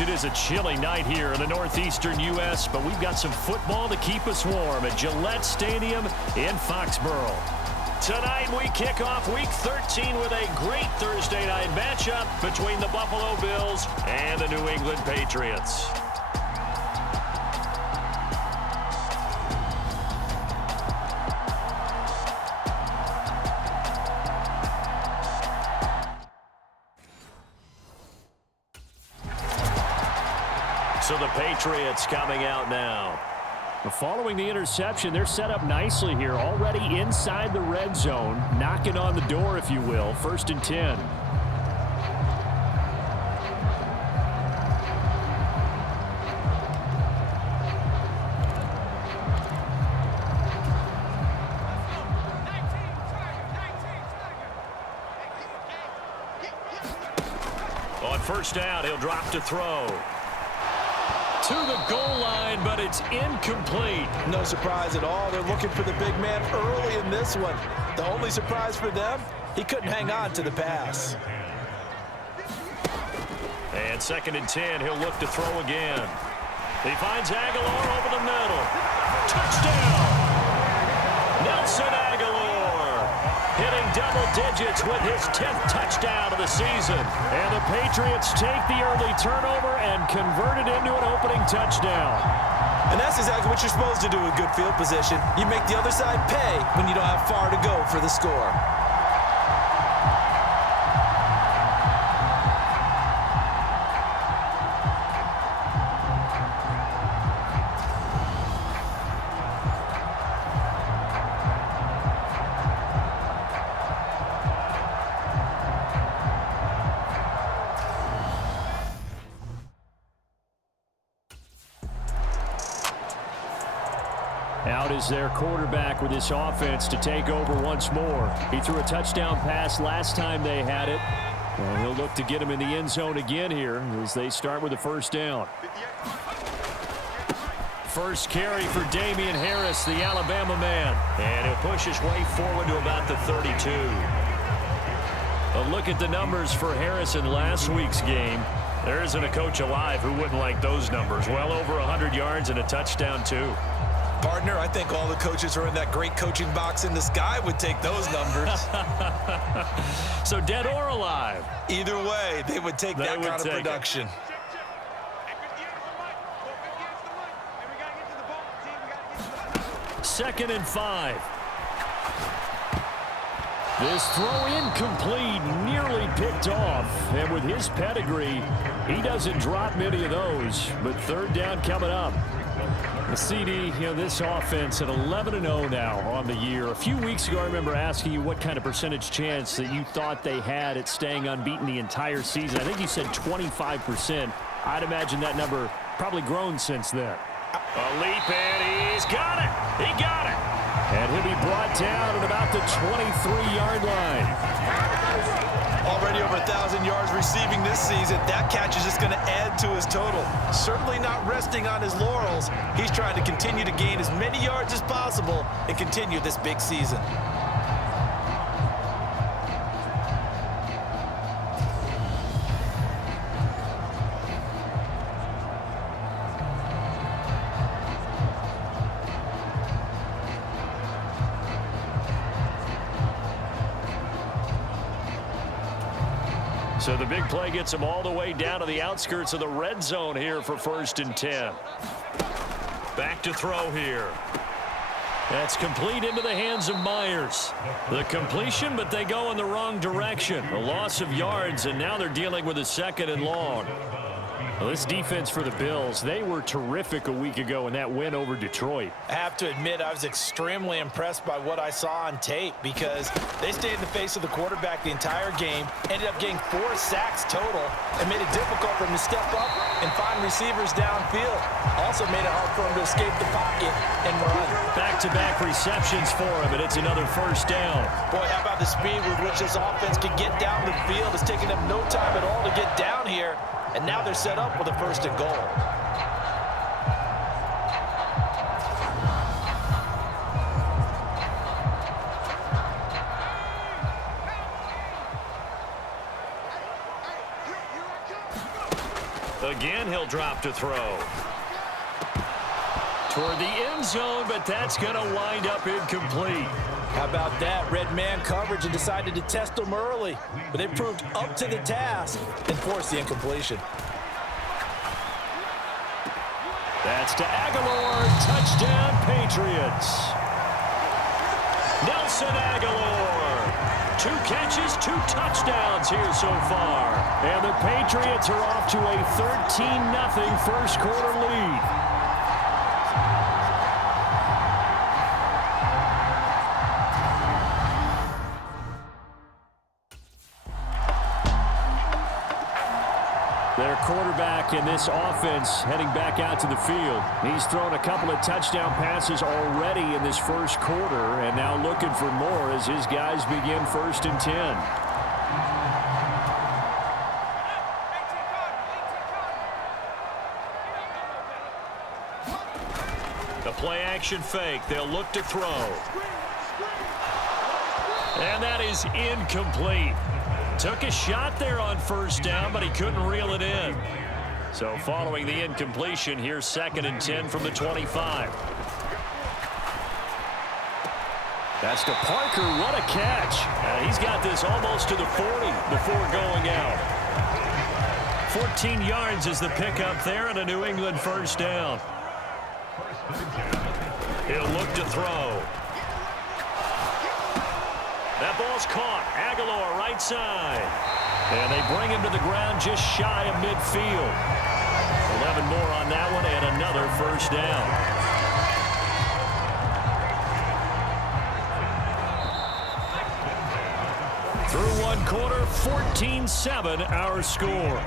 It is a chilly night here in the northeastern U.S., but we've got some football to keep us warm at Gillette Stadium in Foxborough. Tonight we kick off Week 13 with a great Thursday night matchup between the Buffalo Bills and the New England Patriots. So the Patriots coming out now. Following the interception, they're set up nicely here, already inside the red zone, knocking on the door, if you will. 1st and 10. On 1st down, he'll drop to throw. To the goal line, but it's incomplete. No surprise at all. They're looking for the big man early in this one. The only surprise for them, he couldn't hang on to the pass. And 2nd and 10, he'll look to throw again. He finds Aguilar over the middle. Touchdown! Nelson Aguilar hitting double digits with his 10th touchdown of the season. And the Patriots take the early turnover and convert it into an opening touchdown. And that's exactly what you're supposed to do with good field position. You make the other side pay when you don't have far to go for the score. Out is their quarterback with this offense to take over once more. He threw a touchdown pass last time they had it. And he'll look to get him in the end zone again here as they start with the 1st down. First carry for Damian Harris, the Alabama man. And he'll push his way forward to about the 32. A look at the numbers for Harris in last week's game. There isn't a coach alive who wouldn't like those numbers. Well over 100 yards and a touchdown, too. Partner, I think all the coaches are in that great coaching box in the sky would take those numbers. So dead or alive? Either way, they would take that kind of production. 2nd and 5. This throw incomplete, nearly picked off. And with his pedigree, he doesn't drop many of those. But 3rd down coming up. The CD, this offense at 11-0 now on the year. A few weeks ago, I remember asking you what kind of percentage chance that you thought they had at staying unbeaten the entire season. I think you said 25%. I'd imagine that number probably grown since then. A leap, and he's got it. He got it. And he'll be brought down at about the 23-yard line. Already over 1,000 yards receiving this season. That catch is just going to add to his total. Certainly not resting on his laurels. He's trying to continue to gain as many yards as possible and continue this big season. So the big play gets him all the way down to the outskirts of the red zone here for 1st and 10. Back to throw here. That's complete into the hands of Myers. The completion, but they go in the wrong direction. A loss of yards, and now they're dealing with a 2nd and long. Well, this defense for the Bills, they were terrific a week ago in that win over Detroit. I have to admit, I was extremely impressed by what I saw on tape because they stayed in the face of the quarterback the entire game, ended up getting 4 sacks total, and made it difficult for him to step up and find receivers downfield. Also made it hard for him to escape the pocket and run. Back-to-back receptions for him, and it's another 1st down. Boy, how about the speed with which this offense can get down the field? It's taking them no time at all to get down here. And now they're set up with a 1st and goal. Again, he'll drop to throw. Toward the end zone, but that's going to wind up incomplete. How about that? Red man coverage and decided to test them early. But they proved up to the task and forced the incompletion. That's to Aguilar. Touchdown, Patriots. Nelson Aguilar. 2 catches, 2 touchdowns here so far. And the Patriots are off to a 13-0 first quarter lead. Their quarterback in this offense heading back out to the field. He's thrown a couple of touchdown passes already in this first quarter, and now looking for more as his guys begin 1st and 10. The play-action fake. They'll look to throw. And that is incomplete. Took a shot there on 1st down, but he couldn't reel it in. So following the incompletion, here's 2nd and 10 from the 25. That's to Parker. What a catch. He's got this almost to the 40 before going out. 14 yards is the pickup there and a New England 1st down. He'll look to throw. That ball's caught. Aguilar right side. And they bring him to the ground just shy of midfield. 11 more on that one and another 1st down. Through 1 quarter, 14-7 our score.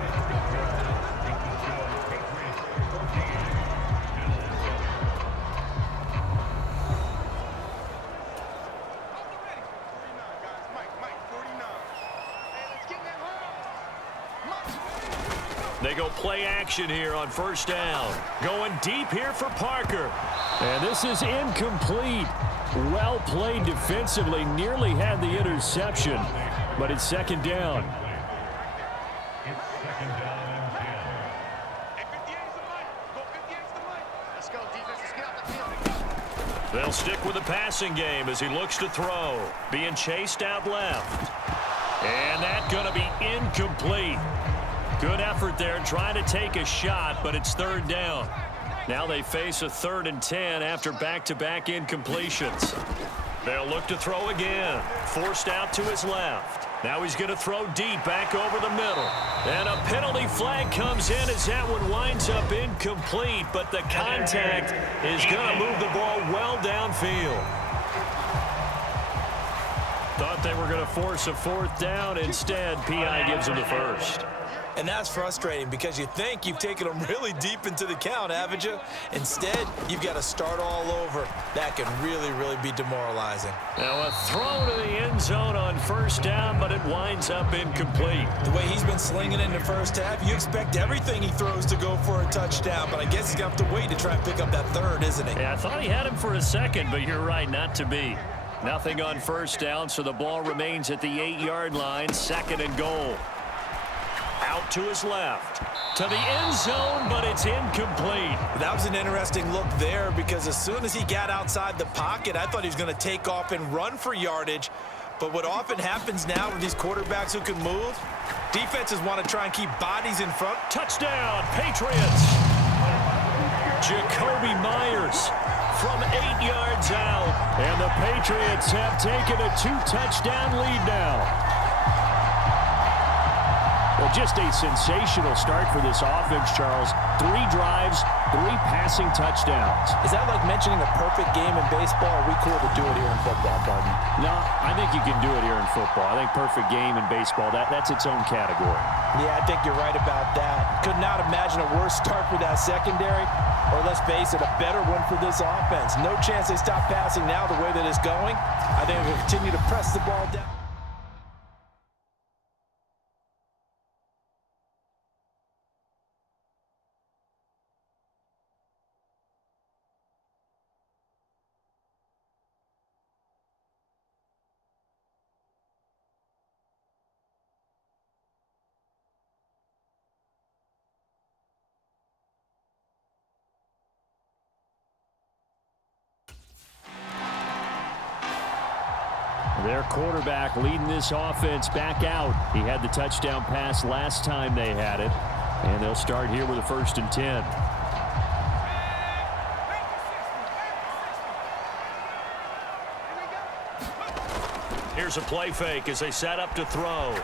They go play action here on 1st down. Going deep here for Parker. And this is incomplete. Well played defensively. Nearly had the interception. But it's 2nd down. They'll stick with the passing game as he looks to throw. Being chased out left. And that's going to be incomplete. Good effort there trying to take a shot, but it's 3rd down. Now they face a 3rd and 10 after back-to-back incompletions. They'll look to throw again. Forced out to his left. Now he's going to throw deep back over the middle. And a penalty flag comes in as that one winds up incomplete, but the contact is going to move the ball well downfield. Thought they were going to force a 4th down. Instead, P.I. gives him the 1st. And that's frustrating because you think you've taken them really deep into the count, haven't you? Instead, you've got to start all over. That can really, really be demoralizing. Now a throw to the end zone on 1st down, but it winds up incomplete. The way he's been slinging in the 1st half, you expect everything he throws to go for a touchdown, but I guess he's going to have to wait to try and pick up that 3rd, isn't he? Yeah, I thought he had him for a second, but you're right, not to be. Nothing on 1st down, so the ball remains at the 8-yard line, 2nd and goal. Out to his left. To the end zone, but it's incomplete. That was an interesting look there because as soon as he got outside the pocket, I thought he was going to take off and run for yardage. But what often happens now with these quarterbacks who can move, defenses want to try and keep bodies in front. Touchdown, Patriots. Jacoby Myers from 8 yards out. And the Patriots have taken a 2-touchdown lead now. Well, just a sensational start for this offense, Charles. 3 drives, 3 passing touchdowns. Is that like mentioning a perfect game in baseball? Or are we cool to do it here in football, Barton? No, I think you can do it here in football. I think perfect game in baseball, that's its own category. Yeah, I think you're right about that. Could not imagine a worse start for that secondary, or let's face it, a better one for this offense. No chance they stop passing now the way that it's going. I think we'll continue to press the ball down. Their quarterback leading this offense back out. He had the touchdown pass last time they had it. And they'll start here with a 1st and 10. Here's a play fake as they set up to throw.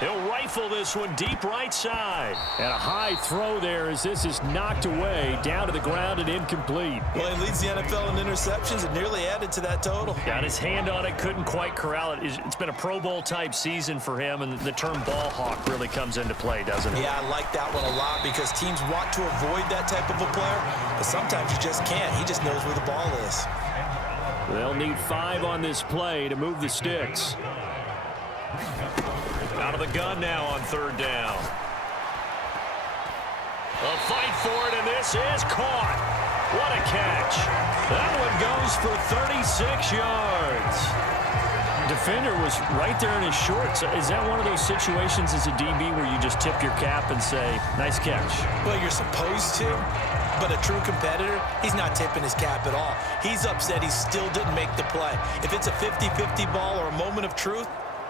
He'll rifle this one deep right side. And a high throw there as this is knocked away, down to the ground and incomplete. Well, he leads the NFL in interceptions and nearly added to that total. Got his hand on it, couldn't quite corral it. It's been a Pro Bowl type season for him, and the term ball hawk really comes into play, doesn't it? Yeah, I like that one a lot because teams want to avoid that type of a player, but sometimes you just can't. He just knows where the ball is. They'll need 5 on this play to move the sticks. Out of the gun now on 3rd down. A fight for it, and this is caught. What a catch. That one goes for 36 yards. Defender was right there in his shorts. Is that one of those situations as a DB where you just tip your cap and say, nice catch? Well, you're supposed to, but a true competitor, he's not tipping his cap at all. He's upset he still didn't make the play. If it's a 50-50 ball or a moment of truth,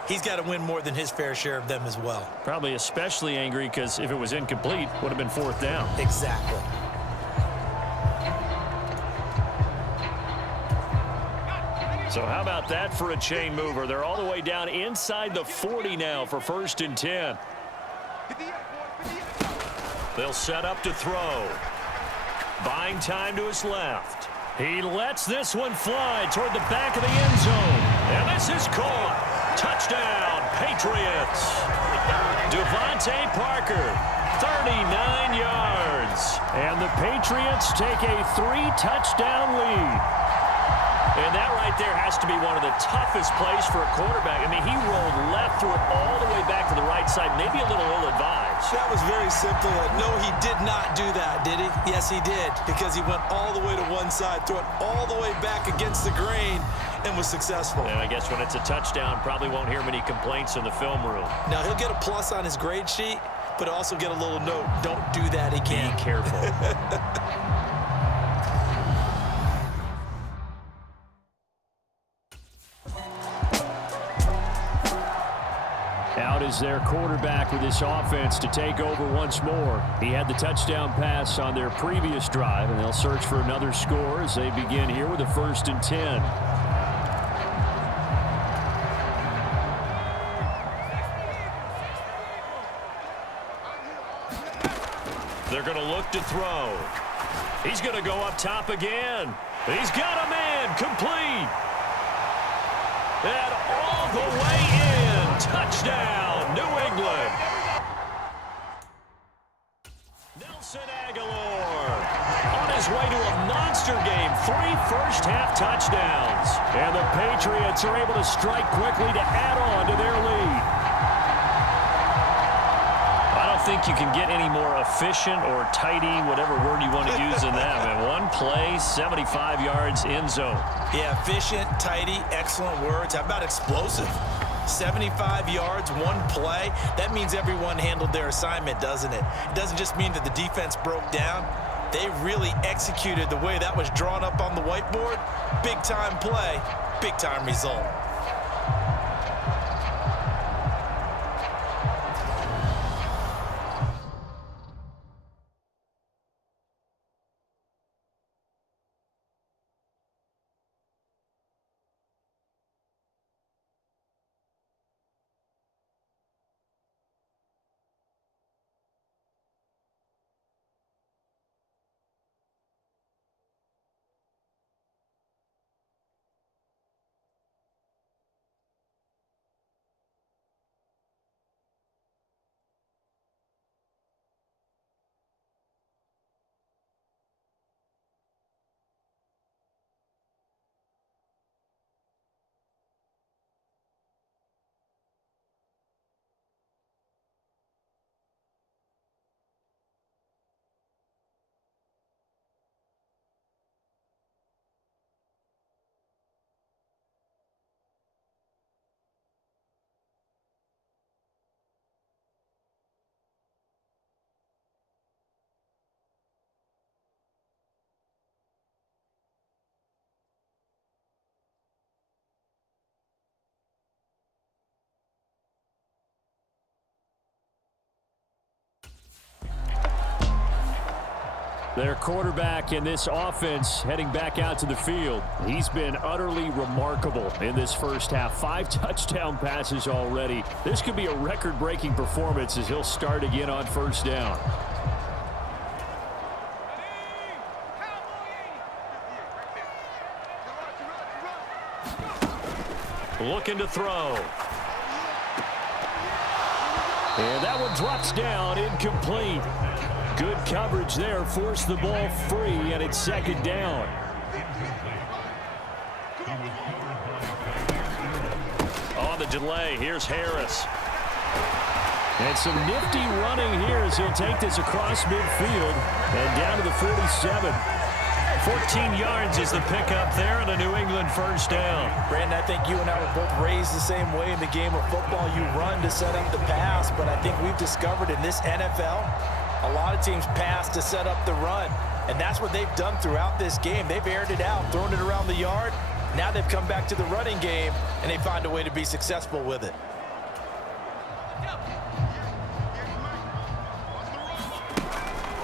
he's got to win more than his fair share of them as well. Probably especially angry because if it was incomplete, would have been 4th down. Exactly. So how about that for a chain mover? They're all the way down inside the 40 now for 1st and 10. They'll set up to throw. Buying time to his left. He lets this one fly toward the back of the end zone. And this is caught. Touchdown, Patriots. Devontae Parker, 39 yards. And the Patriots take a 3-touchdown lead. And that right there has to be one of the toughest plays for a quarterback. I mean, he rolled left, threw it all the way back to the right side, maybe a little ill-advised. That was very simple. No, he did not do that, did he? Yes, he did, because he went all the way to one side, threw it all the way back against the grain, and was successful. And I guess when it's a touchdown, probably won't hear many complaints in the film room. Now, he'll get a plus on his grade sheet, but also get a little note, don't do that again. Be careful. Out is their quarterback with this offense to take over once more. He had the touchdown pass on their previous drive, and they'll search for another score as they begin here with a 1st and 10. They're going to look to throw. He's going to go up top again. He's got a man complete. And all the way in. Touchdown, New England. Nelson Aguilar on his way to a monster game. 3 first-half touchdowns. And the Patriots are able to strike quickly to add on to their lead. I don't think you can get any more efficient or tidy, whatever word you want to use in that. Man, one play, 75 yards, end zone. Yeah, efficient, tidy, excellent words. How about explosive? 75 yards, one play. That means everyone handled their assignment, doesn't it? It doesn't just mean that the defense broke down. They really executed the way that was drawn up on the whiteboard. Big-time play, big-time result. Their quarterback in this offense heading back out to the field. He's been utterly remarkable in this first half. 5 touchdown passes already. This could be a record-breaking performance as he'll start again on first down. Looking to throw. And that one drops down, incomplete. Good coverage there, forced the ball free, and it's second down. On the delay, here's Harris. And some nifty running here as he'll take this across midfield and down to the 47. 14 yards is the pickup there and a New England first down. Brandon, I think you and I were both raised the same way in the game of football. You run to set up the pass, but I think we've discovered in this NFL, a lot of teams pass to set up the run, and that's what they've done throughout this game. They've aired it out, thrown it around the yard. Now they've come back to the running game, and they find a way to be successful with it.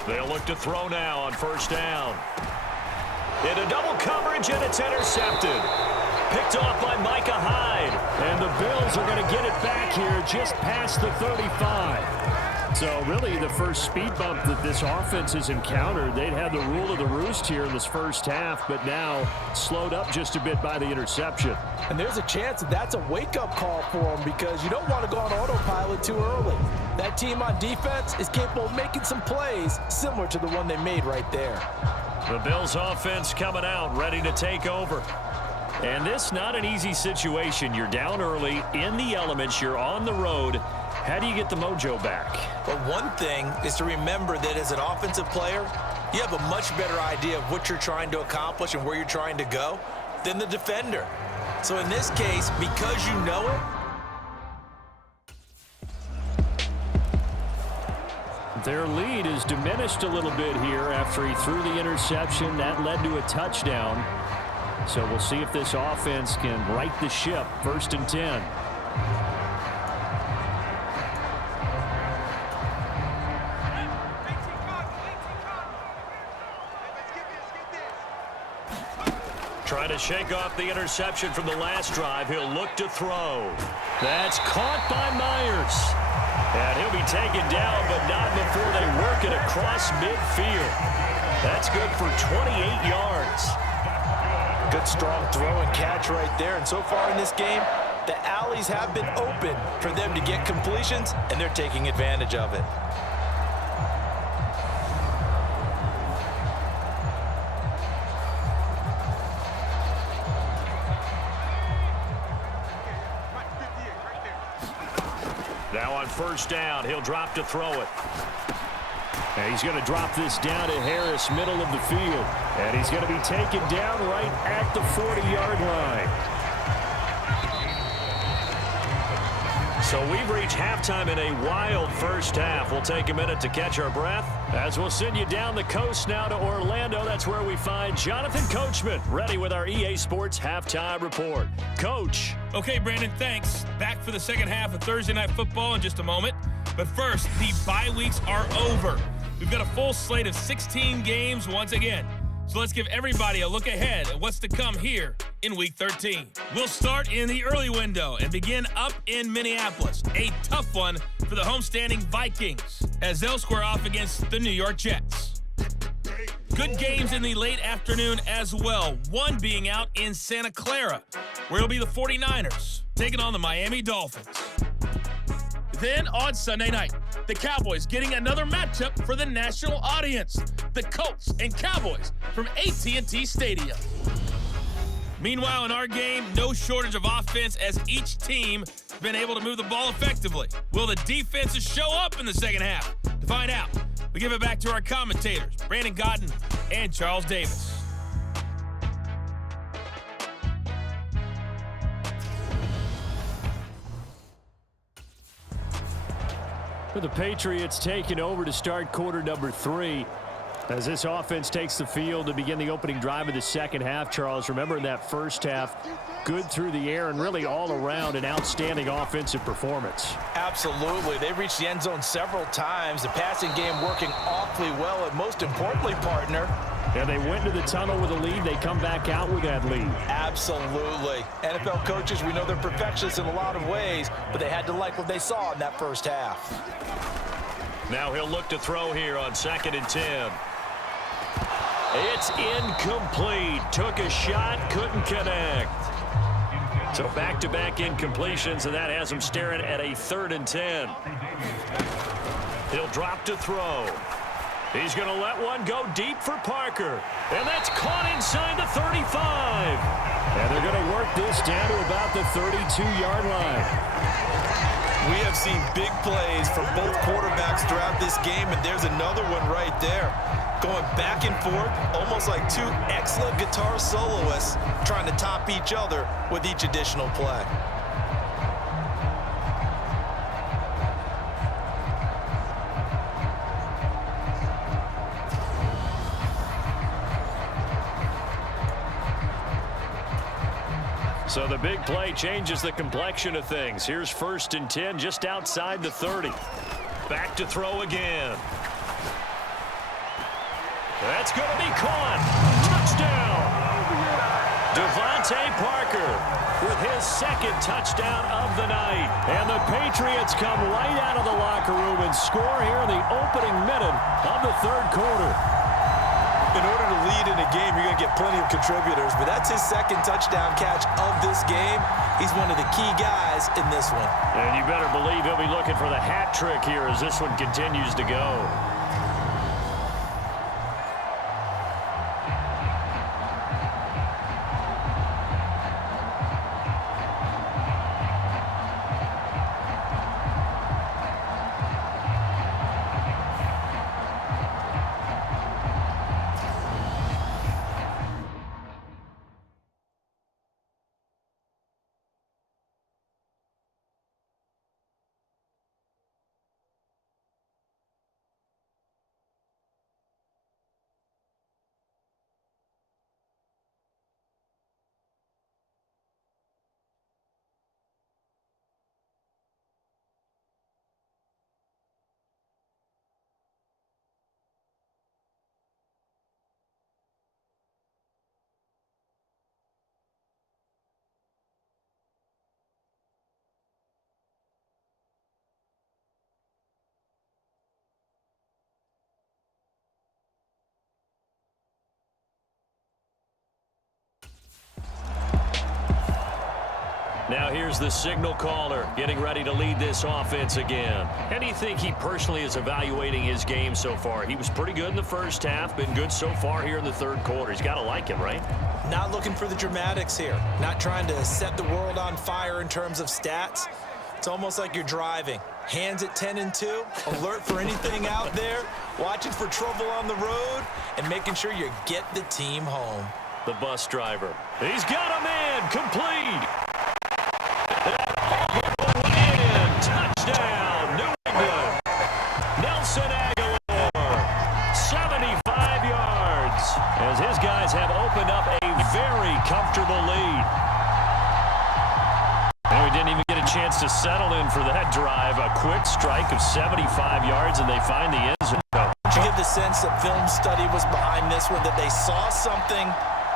They'll look to throw now on first down. Into double coverage, and it's intercepted. Picked off by Micah Hyde. And the Bills are going to get it back here just past the 35. So really the first speed bump that this offense has encountered. They'd had the rule of the roost here in this first half, but now slowed up just a bit by the interception. And there's a chance that that's a wake-up call for them because you don't want to go on autopilot too early. That team on defense is capable of making some plays similar to the one they made right there. The Bills offense coming out, ready to take over. And this not an easy situation. You're down early, in the elements, you're on the road. How do you get the mojo back? Well, one thing is to remember that as an offensive player, you have a much better idea of what you're trying to accomplish and where you're trying to go than the defender. So in this case, because you know it, their lead is diminished a little bit here after he threw the interception. That led to a touchdown. So we'll see if this offense can right the ship. 1st and 10. Trying to shake off the interception from the last drive. He'll look to throw. That's caught by Myers. And he'll be taken down, but not before they work it across midfield. That's good for 28 yards. good strong throw and catch right there. And so far in this game, the alleys have been open for them to get completions, and they're taking advantage of it. Now on first down, he'll drop to throw it. And he's going to drop this down to Harris, middle of the field. And he's going to be taken down right at the 40-yard line. So we've reached halftime in a wild first half. We'll take a minute to catch our breath as we'll send you down the coast now to Orlando. That's where we find Jonathan Coachman, ready with our EA Sports Halftime Report. Coach. Okay, Brandon, thanks. Back for the second half of Thursday Night Football in just a moment. But first, the bye weeks are over. We've got a full slate of 16 games once again. So let's give everybody a look ahead at what's to come here in Week 13. We'll start in the early window and begin up in Minneapolis. A tough one for the homestanding Vikings as they'll square off against the New York Jets. Good games in the late afternoon as well, one being out in Santa Clara, where it'll be the 49ers taking on the Miami Dolphins. Then on Sunday night, the Cowboys getting another matchup for the national audience. The Colts and Cowboys from AT&T Stadium. Meanwhile, in our game, no shortage of offense as each team has been able to move the ball effectively. Will the defenses show up in the second half? To find out, we give it back to our commentators, Brandon Godden and Charles Davis. For the Patriots taking over to start quarter number 3. As this offense takes the field to begin the opening drive of the second half, Charles, remember in that first half, good through the air and really all around an outstanding offensive performance. Absolutely. They reached the end zone several times. The passing game working awfully well, and most importantly, partner, and they went to the tunnel with a lead. They come back out with that lead. Absolutely. NFL coaches, we know they're perfectionists in a lot of ways, but they had to like what they saw in that first half. Now he'll look to throw here on 2nd and 10. It's incomplete. Took a shot, couldn't connect. So back-to-back incompletions, and that has him staring at a 3rd and 10. He'll drop to throw. He's going to let one go deep for Parker. And that's caught inside the 35. And they're going to work this down to about the 32-yard line. We have seen big plays from both quarterbacks throughout this game, and there's another one right there. Going back and forth, almost like two excellent guitar soloists trying to top each other with each additional play. So the big play changes the complexion of things. Here's 1st and 10 just outside the 30. Back to throw again. That's going to be caught. Touchdown. Devontae Parker with his 2nd touchdown of the night. And the Patriots come right out of the locker room and score here in the opening minute of the 3rd quarter. In order to lead in a game, you're going to get plenty of contributors, but that's his 2nd touchdown catch of this game. He's one of the key guys in this one. And you better believe he'll be looking for the hat trick here as this one continues to go. Now here's the signal caller getting ready to lead this offense again. How do you think he personally is evaluating his game so far? He was pretty good in the first half, been good so far here in the 3rd quarter. He's got to like him, right? Not looking for the dramatics here. Not trying to set the world on fire in terms of stats. It's almost like you're driving. Hands at 10 and 2, alert for anything out there, watching for trouble on the road, and making sure you get the team home. The bus driver. He's got a man complete. Touchdown, New England. Nelson Aguilar, 75 yards, as his guys have opened up a very comfortable lead. And we didn't even get a chance to settle in for that drive. A quick strike of 75 yards, and they find the end zone. Did you get the sense that film study was behind this one, that they saw something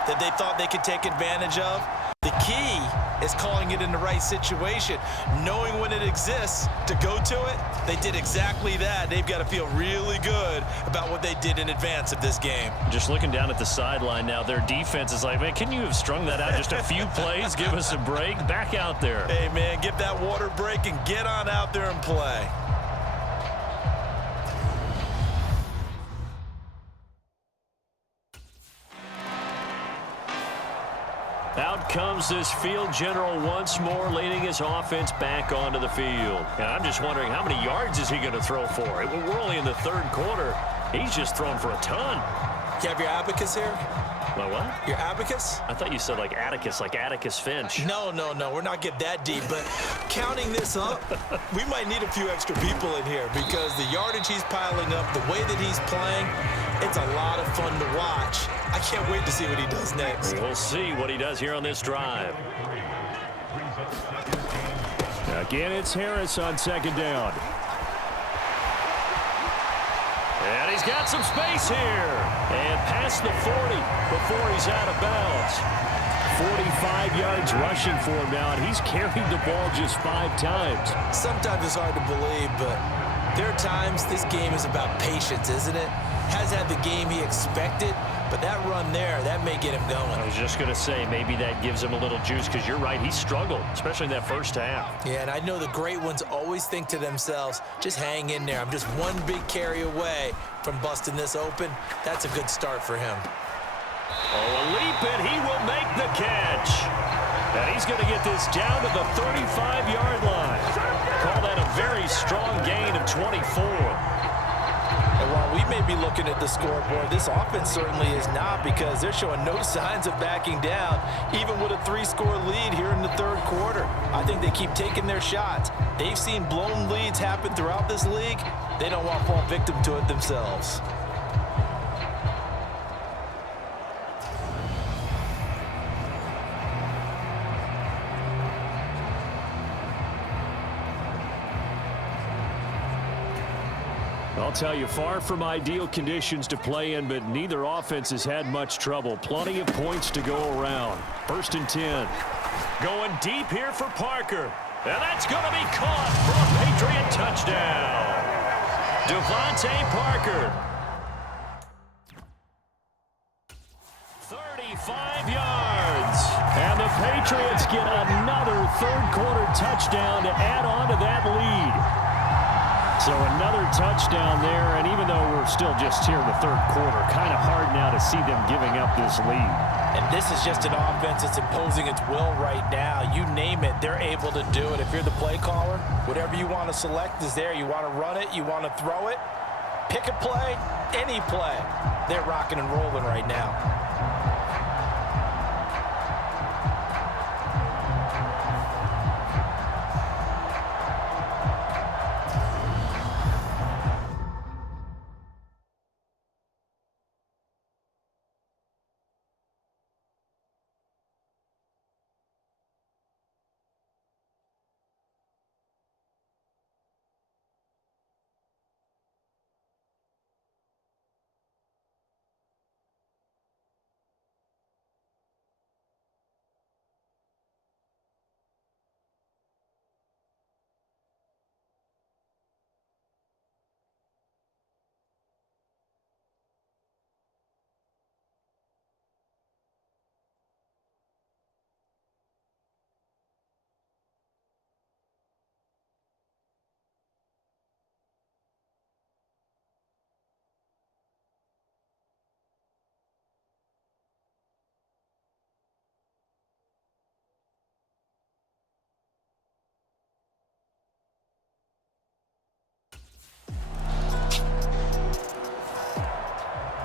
that they thought they could take advantage of? The key is calling it in the right situation, knowing when it exists to go to it. They did exactly that. They've got to feel really good about what they did in advance of this game. Just looking down at the sideline now, their defense is like, man, can you have strung that out just a few plays? Give us a break. Back out there. Hey, man, give that water break and get on out there and play. Out comes this field general once more, leading his offense back onto the field. And I'm just wondering, how many yards is he going to throw for? We're only in the 3rd quarter. He's just thrown for a ton. You have your abacus here? My what? Your abacus? I thought you said like Atticus Finch. No. We're not getting that deep. But counting this up, we might need a few extra people in here because the yardage he's piling up, the way that he's playing, It's a lot of fun to watch. I can't wait to see what he does next. We'll see what he does here on this drive. Again, it's Harris on second down. And he's got some space here. And past the 40 before he's out of bounds. 45 yards rushing for him now, and he's carried the ball just 5 times. Sometimes it's hard to believe, but there are times this game is about patience, isn't it? Hasn't had the game he expected, but that run there, that may get him going. I was just going to say, maybe that gives him a little juice, because you're right, he struggled, especially in that first half. Yeah, and I know the great ones always think to themselves, just hang in there. I'm just one big carry away from busting this open. That's a good start for him. Oh, a leap, and he will make the catch. And he's going to get this down to the 35-yard line. Call that a very strong gain of 24. And while we may be looking at the scoreboard, this offense certainly is not, because they're showing no signs of backing down, even with a 3-score lead here in the third quarter. I think they keep taking their shots. They've seen blown leads happen throughout this league. They don't want to fall victim to it themselves. I'll tell you, far from ideal conditions to play in, but neither offense has had much trouble. Plenty of points to go around. 1st and 10. Going deep here for Parker. And that's going to be caught for a Patriot touchdown. Devontae Parker. 35 yards. And the Patriots get another third-quarter touchdown to add on to that lead. So another touchdown there, and even though we're still just here in the third quarter, kind of hard now to see them giving up this lead. And this is just an offense that's imposing its will right now. You name it, they're able to do it. If you're the play caller, whatever you want to select is there. You want to run it, you want to throw it, pick a play, any play. They're rocking and rolling right now.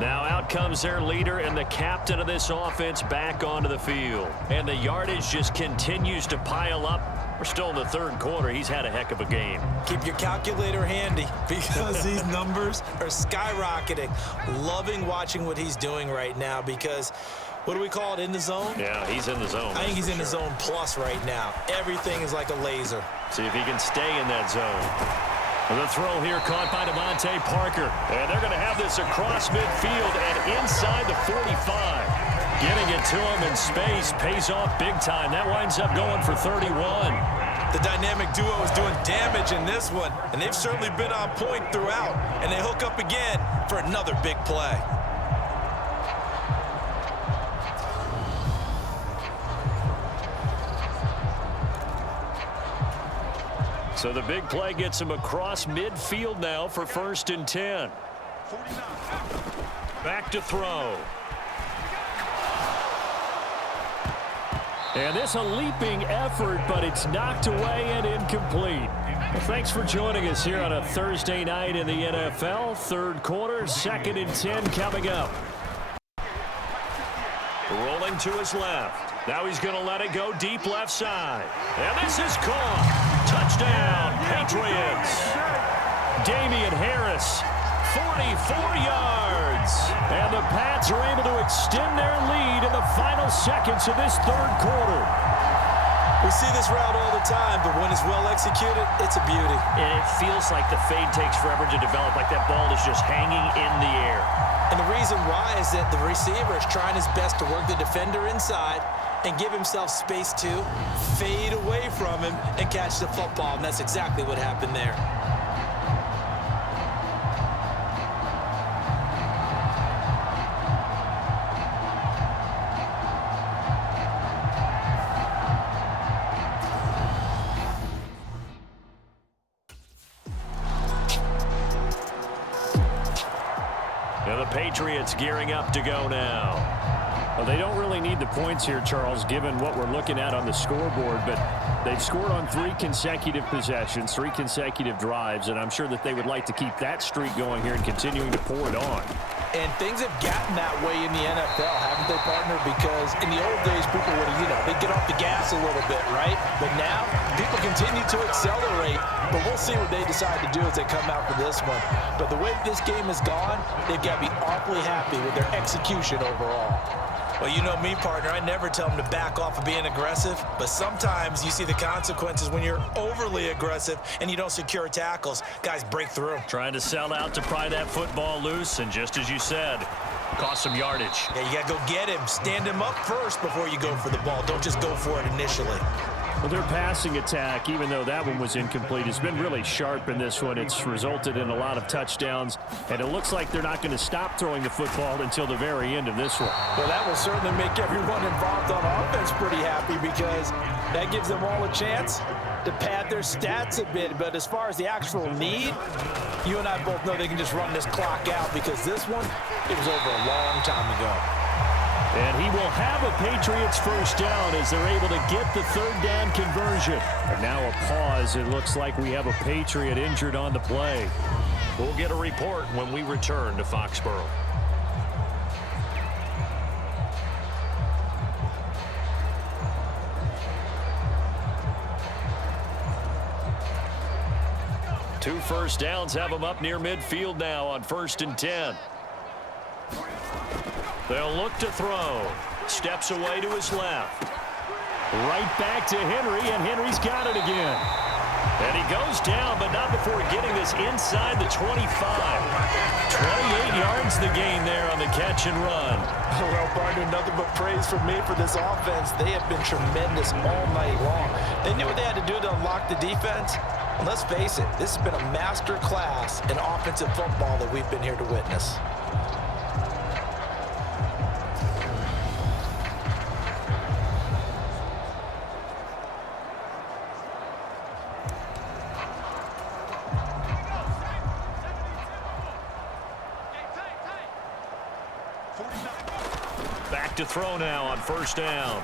Now out comes their leader and the captain of this offense back onto the field. And the yardage just continues to pile up. We're still in the third quarter. He's had a heck of a game. Keep your calculator handy, because these numbers are skyrocketing. Loving watching what he's doing right now, because what do we call it, in the zone? Yeah, he's in the zone. I think he's in the zone plus right now. Everything is like a laser. See if he can stay in that zone. The throw here caught by Devontae Parker. And they're going to have this across midfield and inside the 45. Getting it to him in space pays off big time. That winds up going for 31. The dynamic duo is doing damage in this one, and they've certainly been on point throughout. And they hook up again for another big play. So the big play gets him across midfield now for 1st and 10. Back to throw. And this a leaping effort, but it's knocked away and incomplete. Well, thanks for joining us here on a Thursday night in the NFL. Third quarter, 2nd and 10 coming up. Rolling to his left. Now he's going to let it go deep left side. And this is caught. Touchdown, Patriots. Damian Harris 44 yards. And the Pats are able to extend their lead in the final seconds of this third quarter. We see this route all the time, but when it's well executed, it's a beauty. And it feels like the fade takes forever to develop, like that ball is just hanging in the air. And the reason why is that the receiver is trying his best to work the defender inside and give himself space to fade away from him and catch the football, and that's exactly what happened there. And the Patriots gearing up to go now. Well, they don't really need the points here, Charles, given what we're looking at on the scoreboard, but they've scored on 3 consecutive possessions, 3 consecutive drives, and I'm sure that they would like to keep that streak going here and continuing to pour it on. And things have gotten that way in the NFL, haven't they, partner? Because in the old days, people would, they'd get off the gas a little bit, right? But now, people continue to accelerate, but we'll see what they decide to do as they come out for this one. But the way this game has gone, they've got to be awfully happy with their execution overall. Well, you know me, partner. I never tell them to back off of being aggressive, but sometimes you see the consequences when you're overly aggressive and you don't secure tackles. Guys break through. Trying to sell out to pry that football loose, and just as you said, cost some yardage. Yeah, you got to go get him. Stand him up first before you go for the ball. Don't just go for it initially. Well, their passing attack, even though that one was incomplete, has been really sharp in this one. It's resulted in a lot of touchdowns, and it looks like they're not going to stop throwing the football until the very end of this one. Well, that will certainly make everyone involved on offense pretty happy because that gives them all a chance to pad their stats a bit. But as far as the actual need, you and I both know they can just run this clock out because this one, it was over a long time ago. And he will have a Patriots first down as they're able to get the third down conversion. And now a pause. It looks like we have a Patriot injured on the play. We'll get a report when we return to Foxborough. Two first downs have them up near midfield now on 1st and 10. They'll look to throw. Steps away to his left. Right back to Henry, and Henry's got it again. And he goes down, but not before getting this inside the 25. 28 yards the gain there on the catch and run. Well, partner, nothing but praise from me for this offense. They have been tremendous all night long. They knew what they had to do to unlock the defense. And let's face it, this has been a master class in offensive football that we've been here to witness. Back to throw now on 1st down.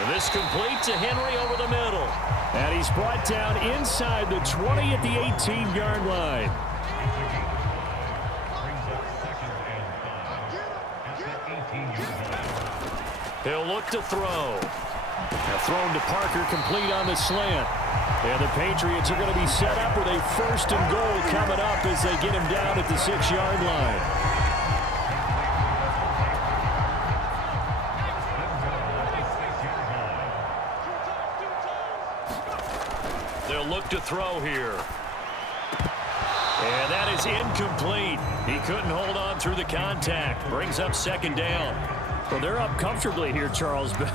And this complete to Henry over the middle. And he's brought down inside the 20 at the 18-yard line. He'll look to throw. Now thrown to Parker, complete on the slant. And the Patriots are going to be set up with a 1st and goal coming up as they get him down at the 6-yard line. They'll look to throw here. And that is incomplete. He couldn't hold on through the contact. Brings up 2nd down. Well, they're up comfortably here, Charles, but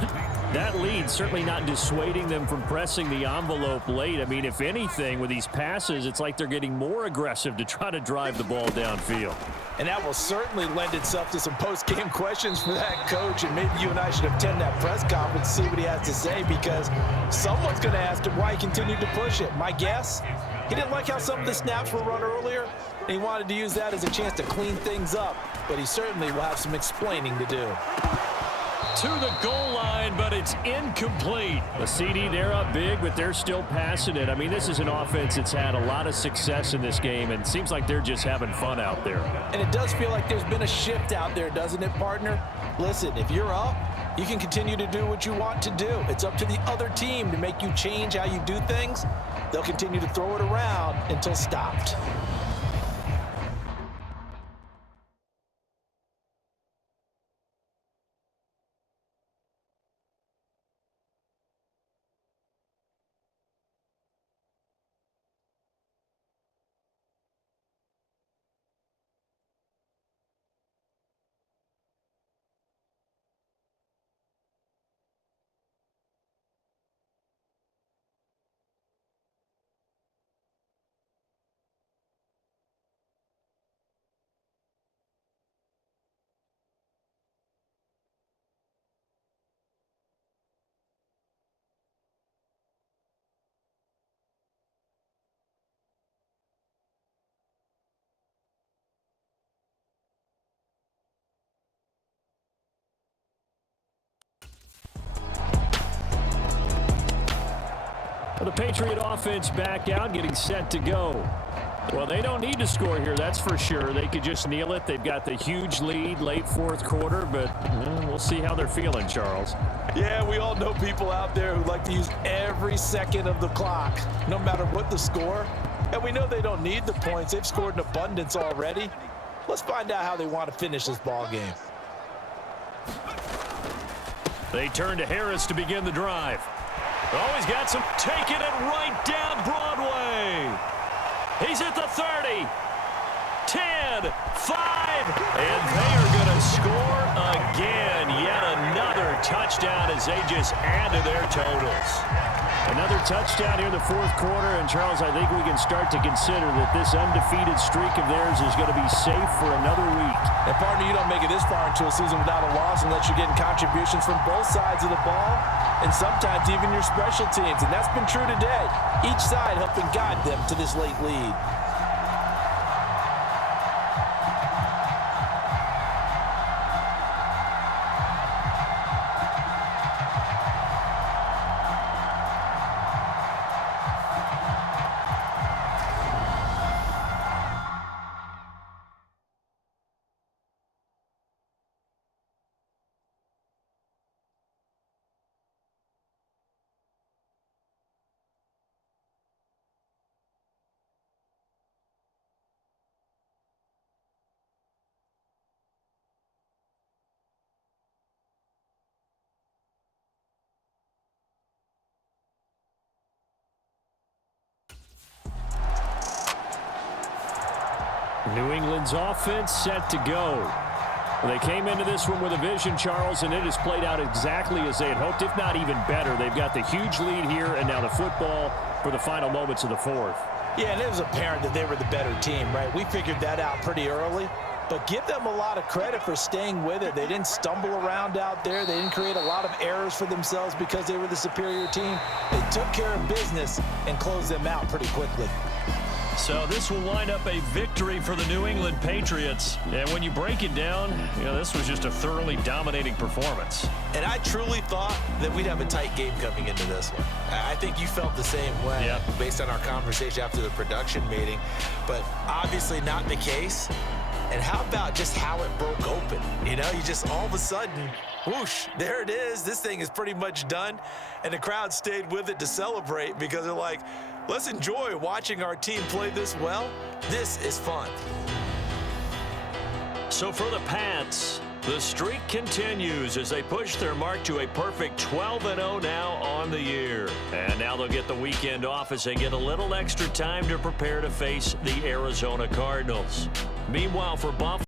that lead certainly not dissuading them from pressing the envelope late. I mean, if anything, with these passes, it's like they're getting more aggressive to try to drive the ball downfield. And that will certainly lend itself to some post-game questions for that coach. And maybe you and I should attend that press conference and see what he has to say, because someone's going to ask him why he continued to push it. My guess, he didn't like how some of the snaps were run earlier, and he wanted to use that as a chance to clean things up. But he certainly will have some explaining to do. To the goal line, but it's incomplete. The CD, they're up big, but they're still passing it. I mean, this is an offense that's had a lot of success in this game, and it seems like they're just having fun out there. And it does feel like there's been a shift out there, doesn't it, partner? Listen, if you're up, you can continue to do what you want to do. It's up to the other team to make you change how you do things. They'll continue to throw it around until stopped. Patriot offense back out, getting set to go. Well, they don't need to score here, that's for sure. They could just kneel it. They've got the huge lead late fourth quarter, but we'll see how they're feeling, Charles. Yeah, we all know people out there who like to use every second of the clock, no matter what the score. And we know they don't need the points. They've scored in abundance already. Let's find out how they want to finish this ball game. They turn to Harris to begin the drive. Oh, he's got some. Taking it right down Broadway. He's at the 30, 10, 5, and they are going to score again. Yet another touchdown as they just add to their totals. Another touchdown here in the fourth quarter, and Charles, I think we can start to consider that this undefeated streak of theirs is going to be safe for another week. And partner, you don't make it this far into a season without a loss unless you're getting contributions from both sides of the ball, and sometimes even your special teams, and that's been true today. Each side helping guide them to this late lead. New England's offense set to go. They came into this one with a vision, Charles, and it has played out exactly as they had hoped, if not even better. They've got the huge lead here, and now the football for the final moments of the fourth. Yeah, and it was apparent that they were the better team, right? We figured that out pretty early, but give them a lot of credit for staying with it. They didn't stumble around out there. They didn't create a lot of errors for themselves because they were the superior team. They took care of business and closed them out pretty quickly. So this will wind up a victory for the New England Patriots. And when you break it down, this was just a thoroughly dominating performance. And I truly thought that we'd have a tight game coming into this one. I think you felt the same way based on our conversation after the production meeting. But obviously not the case. And how about just how it broke open? You just all of a sudden, whoosh, there it is. This thing is pretty much done. And the crowd stayed with it to celebrate because they're like, let's enjoy watching our team play this well. This is fun. So for the Pats, the streak continues as they push their mark to a perfect 12-0 now on the year. And now they'll get the weekend off as they get a little extra time to prepare to face the Arizona Cardinals. Meanwhile, for Buffalo,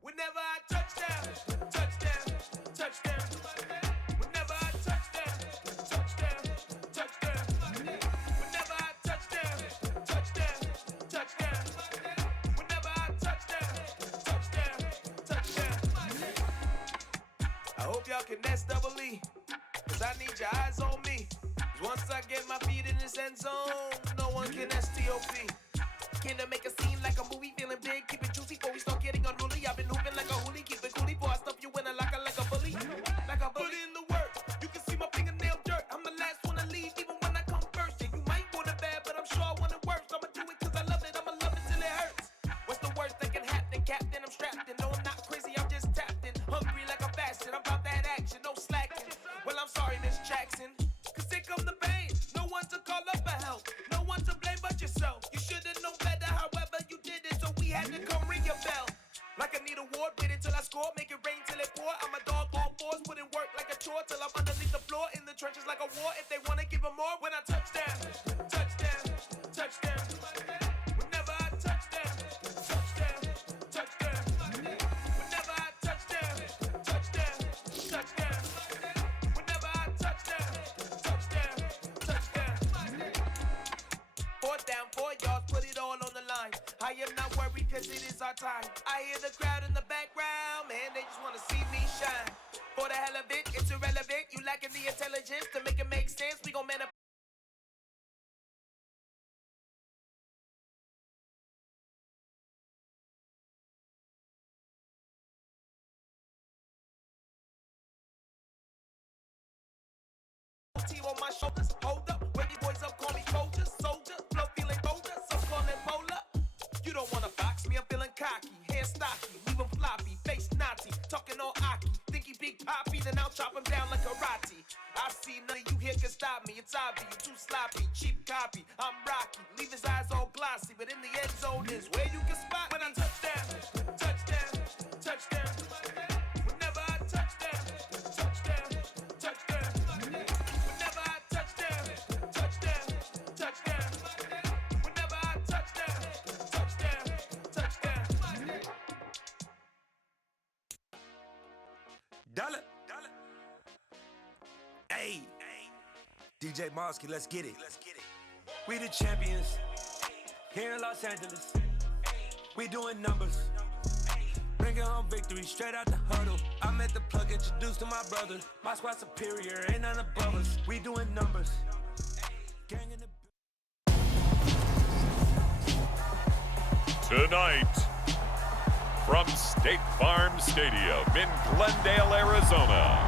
Whenever I touchdown, touchdown, touchdown. Whenever I touchdown, touchdown, touchdown. Whenever I touchdown, touchdown, touchdown. Whenever I touchdown, touchdown. I hope y'all can SEE, 'cause I need your eyes on me. 'Cause once I get my feet in this end zone, no one can STOP. Came to make a scene like a movie, feeling big, keep it juicy before we start getting unruly. I've been hooping like a hoolie, keep it coolie before I stuff you in a locker like a bully. Like a bully. Put in the work, you can see my fingernail dirt. I'm the last one to leave, even when I come first. Yeah, you might want it bad, but I'm sure I want it worse. I'ma do it 'cause I love it, I'ma love it till it hurts. What's the worst that can happen, Captain? I'm strapped in, no, I'm not crazy, I'm just tapped in. Hungry like a fashion, I'm about that action, no slacking. Well, I'm sorry, Miss Jackson, 'cause here come the pain. No one to call up for help, no one to blame but yourself. You should've known better, however you did it, so we had to come ring your bell. Like I need a award, wait until I score, make it rain till it pour. I'm a dog on fours, put in work like a chore till I'm underneath the floor, in the trenches like a war. If they wanna give 'em more, when I touchdown, touchdown, touchdown. Whenever I touchdown, touchdown, touchdown. Whenever I touchdown, touchdown, touchdown. Whenever I touchdown, touchdown, touchdown. Fourth down, 4 yards, put it all on the line. I am not worried 'cause it is our time. I hear the crowd in the background, man, they just wanna see me shine. For the hell of it, it's irrelevant. You lacking the intelligence to make it make sense. We gon' manifest. Team on my shoulders, hold up. When these boys up, call me soldier, flow feeling bolder, some call it polar. You don't wanna box me, I'm feeling cocky, hair stocky, leave him floppy, face naughty, talking all aki, think he big poppy, then I'll chop him down like karate. I see none of you here can stop me, it's obvious, you too sloppy, cheap copy, I'm rocky, leave his eyes all glossy, but in the end zone is where you can spot when I touchdown, touchdown, touchdown. Whenever I touchdown, touchdown, touchdown. Whenever I touchdown, touchdown, touchdown. Whenever I touchdown, touchdown, touchdown. Dollar. Hey, DJ Mosky, let's get it. We the champions here in Los Angeles. We doing numbers. Bringing home victory straight out the huddle. I'm at the plug, introduced to my brother. My squad superior, ain't none above us. We doing numbers. Gang in the Tonight, from State Farm Stadium in Glendale, Arizona,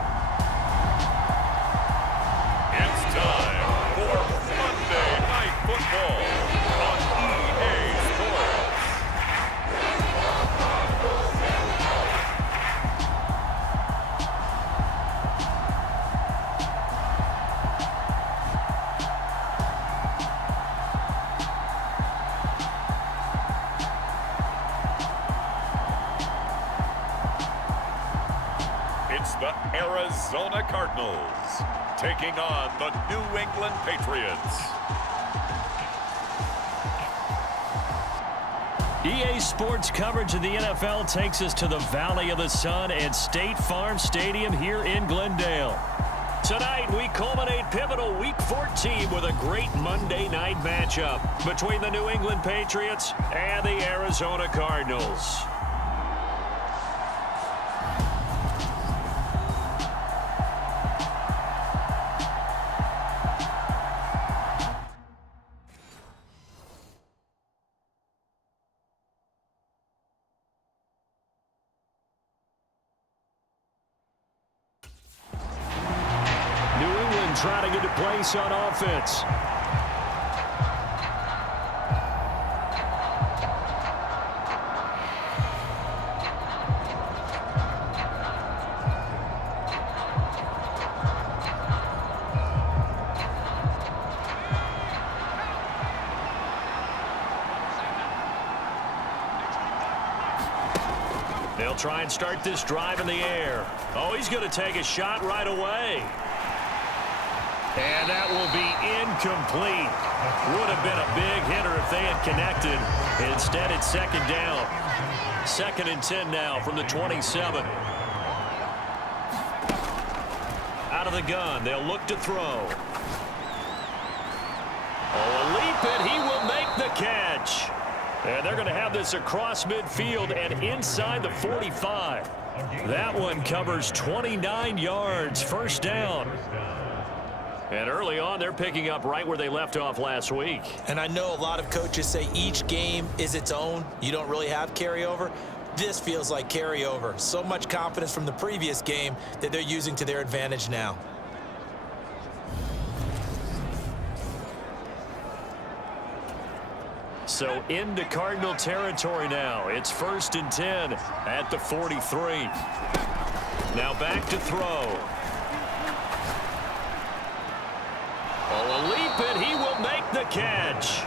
it's time for Monday Night Football on EA Sports. It's the Arizona Cardinals taking on the New England Patriots. EA Sports coverage of the NFL takes us to the Valley of the Sun at State Farm Stadium here in Glendale. Tonight, we culminate pivotal Week 14 with a great Monday night matchup between the New England Patriots and the Arizona Cardinals. Trying to get a place on offense. They'll try and start this drive in the air. Oh, he's going to take a shot right away. And that will be incomplete. Would have been a big hitter if they had connected. Instead, it's second down. 2nd and 10 now from the 27. Out of the gun, they'll look to throw. Oh, a leap, and he will make the catch. And they're going to have this across midfield and inside the 45. That one covers 29 yards, first down. And early on, they're picking up right where they left off last week. And I know a lot of coaches say each game is its own. You don't really have carryover. This feels like carryover. So much confidence from the previous game that they're using to their advantage now. So into Cardinal territory now. It's 1st and 10 at the 43. Now back to throw. Oh, a leap, and he will make the catch.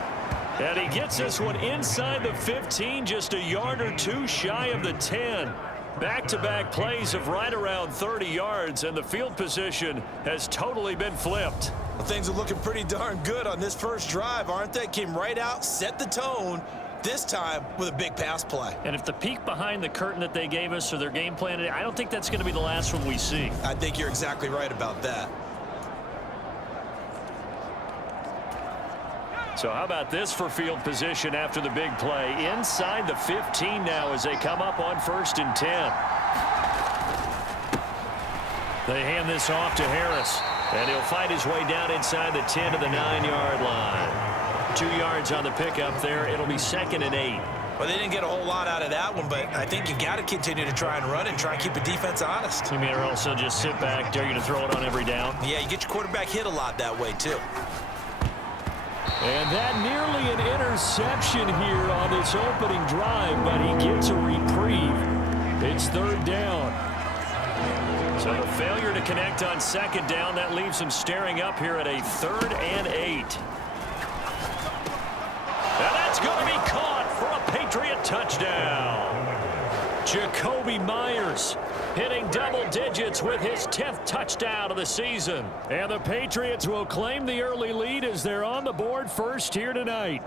And he gets this one inside the 15, just a yard or two shy of the 10. Back-to-back plays of right around 30 yards, and the field position has totally been flipped. Well, things are looking pretty darn good on this first drive, aren't they? Came right out, set the tone, this time with a big pass play. And if the peek behind the curtain that they gave us or their game plan, I don't think that's going to be the last one we see. I think you're exactly right about that. So how about this for field position after the big play? Inside the 15 now as they come up on 1st and 10. They hand this off to Harris. And he'll fight his way down inside the 10 to the 9-yard line. 2 yards on the pickup there. It'll be 2nd and 8. Well, they didn't get a whole lot out of that one, but I think you got to continue to try and run and try and keep the defense honest. You mean or also just sit back, dare you to throw it on every down? Yeah, you get your quarterback hit a lot that way, too. And that nearly an interception here on this opening drive, but he gets a reprieve. It's 3rd down. So the failure to connect on 2nd down, that leaves him staring up here at a 3rd and 8. And that's going to be caught for a Patriot touchdown. Jacoby Myers hitting double digits with his 10th touchdown of the season. And the Patriots will claim the early lead as they're on the board first here tonight.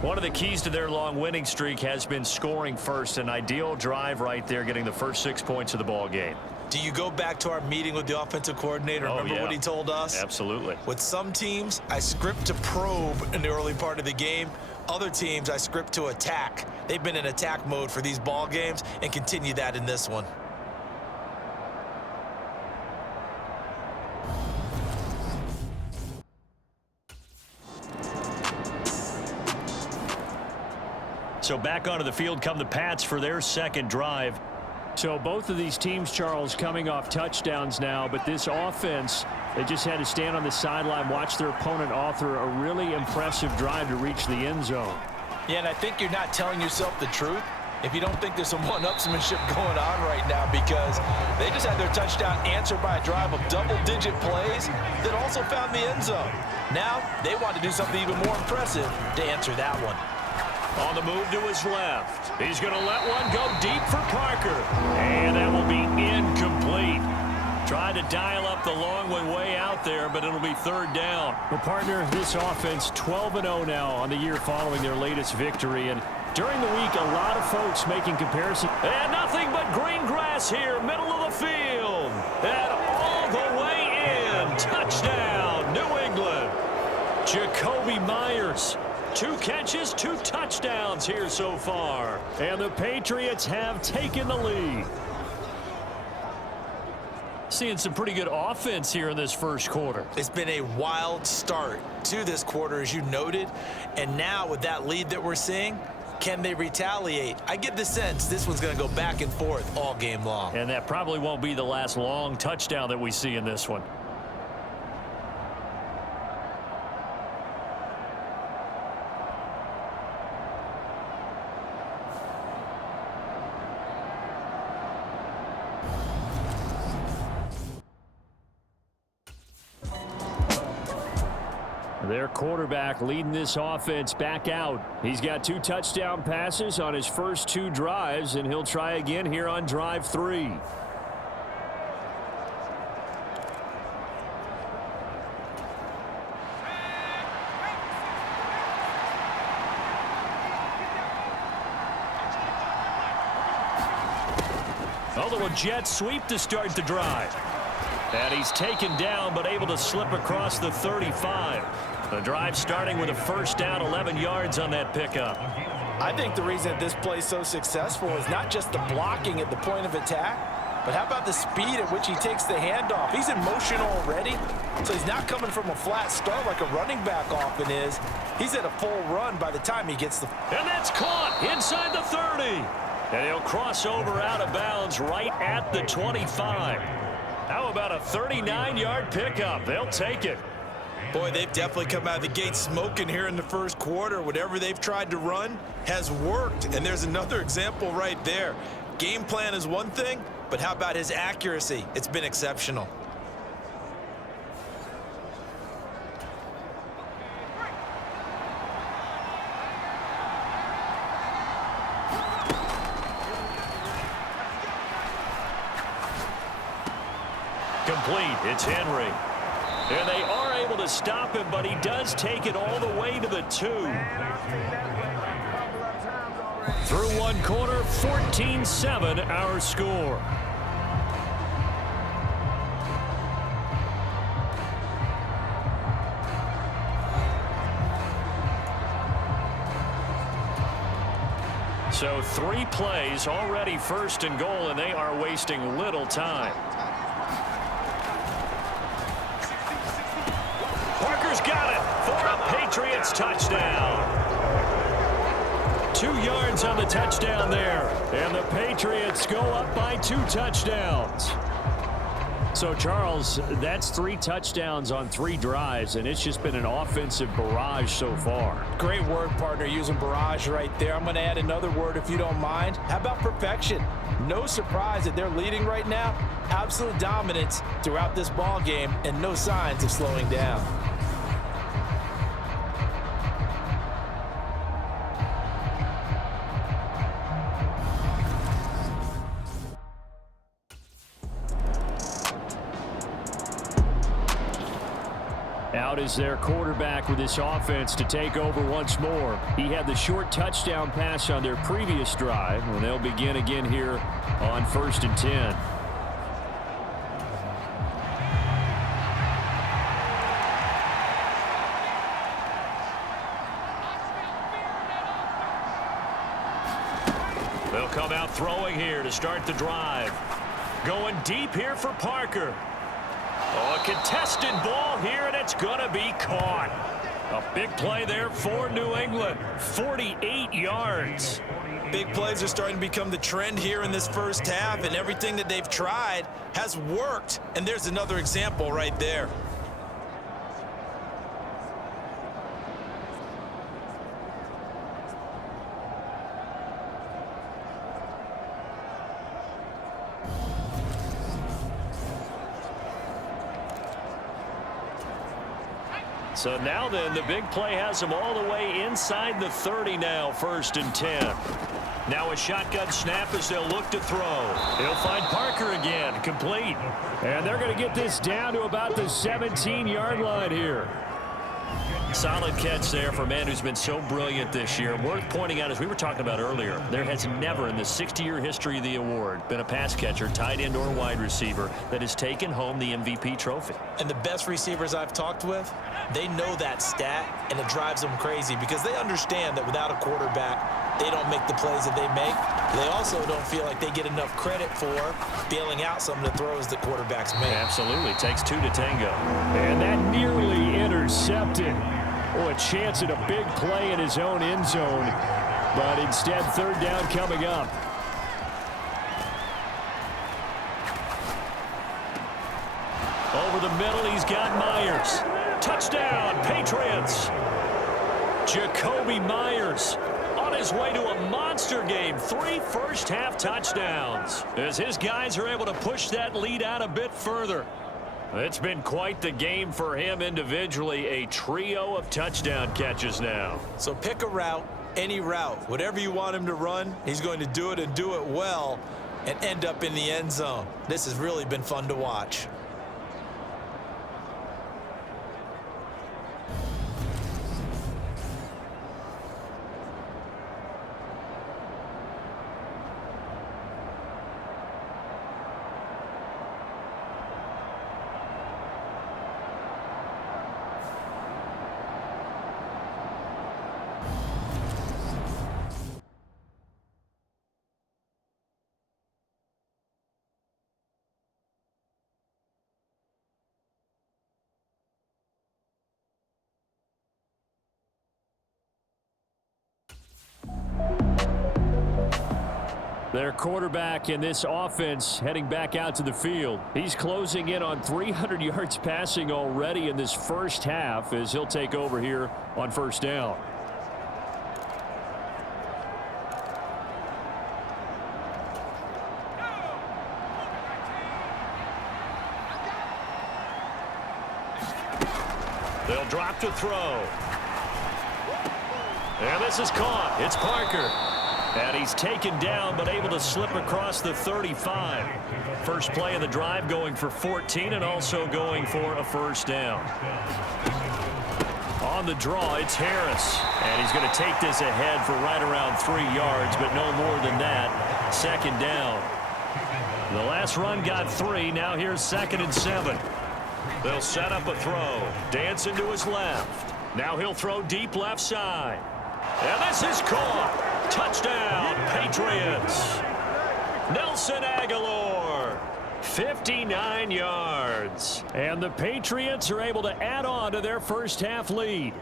One of the keys to their long winning streak has been scoring first. An ideal drive right there, getting the first 6 points of the ball game. Do you go back to our meeting with the offensive coordinator? Remember what he told us? Absolutely. With some teams, I script to probe in the early part of the game. Other teams, I script to attack. They've been in attack mode for these ball games and continue that in this one. So back onto the field come the Pats for their 2nd drive. So both of these teams, Charles, coming off touchdowns now, but this offense, they just had to stand on the sideline, watch their opponent author a really impressive drive to reach the end zone. Yeah, and I think you're not telling yourself the truth if you don't think there's some one-upsmanship going on right now, because they just had their touchdown answered by a drive of double-digit plays that also found the end zone. Now they want to do something even more impressive to answer that one. On the move to his left. He's going to let one go deep for Parker. And that will be incomplete. Tried to dial up the long one way out there, but it'll be 3rd down. Well, partner, this offense 12-0 now on the year following their latest victory. And during the week, a lot of folks making comparisons. And nothing but green grass here, middle of the field. And all the way in. Touchdown, New England. Jacoby Myers. 2 catches, 2 touchdowns here so far. And the Patriots have taken the lead. Seeing some pretty good offense here in this first quarter. It's been a wild start to this quarter, as you noted. And now with that lead that we're seeing, can they retaliate? I get the sense this one's going to go back and forth all game long. And that probably won't be the last long touchdown that we see in this one. Their quarterback leading this offense back out. He's got 2 touchdown passes on his first 2 drives, and he'll try again here on drive 3. A little jet sweep to start the drive. And he's taken down but able to slip across the 35. The drive starting with a first down, 11 yards on that pickup. I think the reason that this play is so successful is not just the blocking at the point of attack, but how about the speed at which he takes the handoff? He's in motion already, so he's not coming from a flat start like a running back often is. He's at a full run by the time he gets the... And that's caught inside the 30. And he'll cross over out of bounds right at the 25. How about a 39-yard pickup? They'll take it. Boy, they've definitely come out of the gate smoking here in the first quarter. Whatever they've tried to run has worked, and there's another example right there. Game plan is one thing, but how about his accuracy? It's been exceptional. Complete. It's Henry. And they are able to stop him, but he does take it all the way to the 2. Through one quarter, 14-7 our score. So 3 plays, already first and goal, and they are wasting little time. Parker's got it for a Patriots touchdown. 2 yards on the touchdown there. And the Patriots go up by 2 touchdowns. So, Charles, that's 3 touchdowns on 3 drives, and it's just been an offensive barrage so far. Great word, partner, using barrage right there. I'm going to add another word if you don't mind. How about perfection? No surprise that they're leading right now. Absolute dominance throughout this ball game and no signs of slowing down. Out is their quarterback with this offense to take over once more. He had the short touchdown pass on their previous drive, and they'll begin again here on 1st and 10. They'll come out throwing here to start the drive. Going deep here for Parker. Oh, a contested ball here, and it's going to be caught. A big play there for New England. 48 yards. Big plays are starting to become the trend here in this first half, and everything that they've tried has worked. And there's another example right there. So now then, the big play has them all the way inside the 30 now, 1st and 10. Now a shotgun snap as they'll look to throw. He'll find Parker again, complete. And they're going to get this down to about the 17-yard line here. Solid catch there for a man who's been so brilliant this year. Worth pointing out, as we were talking about earlier, there has never in the 60-year history of the award been a pass catcher, tight end, or wide receiver that has taken home the MVP trophy. And the best receivers I've talked with, they know that stat, and it drives them crazy because they understand that without a quarterback, they don't make the plays that they make. They also don't feel like they get enough credit for bailing out some of the throws that quarterbacks make. Absolutely. Takes 2 to tango. And that nearly intercepted. Oh, a chance at a big play in his own end zone. But instead, 3rd down coming up. Over the middle, he's got Myers. Touchdown, Patriots. Jacoby Myers on his way to a monster game. 3 first-half touchdowns as his guys are able to push that lead out a bit further. It's been quite the game for him individually. A trio of touchdown catches now. So pick a route, any route. Whatever you want him to run, he's going to do it and do it well and end up in the end zone. This has really been fun to watch. Their quarterback in this offense heading back out to the field. He's closing in on 300 yards passing already in this first half as he'll take over here on first down. They'll drop to throw. And this is caught. It's Parker. And he's taken down but able to slip across the 35. First play of the drive going for 14 and also going for a first down. On the draw, it's Harris. And he's going to take this ahead for right around 3 yards, but no more than that. Second down. The last run got 3. Now here's 2nd and 7. They'll set up a throw. Dancing to his left. Now he'll throw deep left side. And this is caught. Touchdown, Patriots. Nelson Aguilar, 59 yards. And the Patriots are able to add on to their first half lead.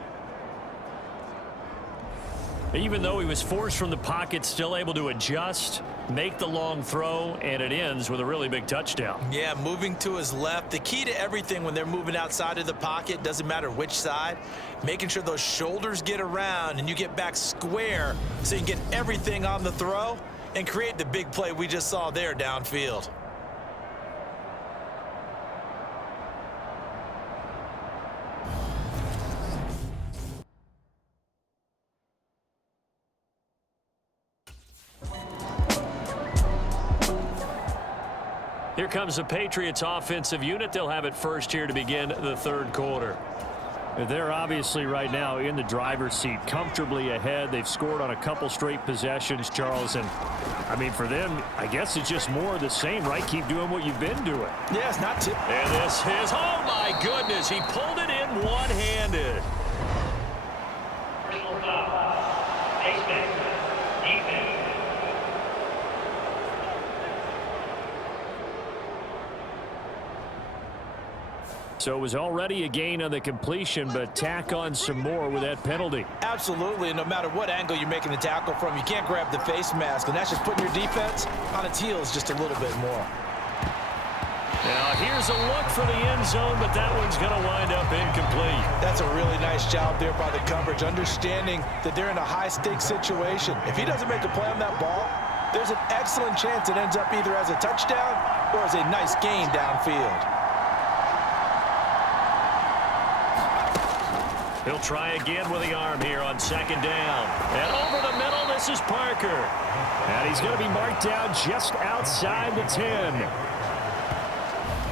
Even though he was forced from the pocket, still able to adjust, make the long throw, and it ends with a really big touchdown. Yeah, moving to his left. The key to everything when they're moving outside of the pocket, doesn't matter which side, making sure those shoulders get around and you get back square so you can get everything on the throw and create the big play we just saw there downfield. Here comes the Patriots offensive unit. They'll have it first here to begin the third quarter. They're obviously right now in the driver's seat, comfortably ahead. They've scored on a couple straight possessions, Charles. And, I mean, for them, I guess it's just more of the same, right? Keep doing what you've been doing. Yeah, it's not too. And this is, oh, my goodness, he pulled it in one-handed. Personal foul. Defense. So it was already a gain on the completion, but tack on some more with that penalty. Absolutely, and no matter what angle you're making the tackle from, you can't grab the face mask, and that's just putting your defense on its heels just a little bit more. Now here's a look for the end zone, but that one's going to wind up incomplete. That's a really nice job there by the coverage, understanding that they're in a high-stakes situation. If he doesn't make a play on that ball, there's an excellent chance it ends up either as a touchdown or as a nice gain downfield. He'll try again with the arm here on second down. And over the middle, this is Parker. And he's going to be marked down just outside the 10.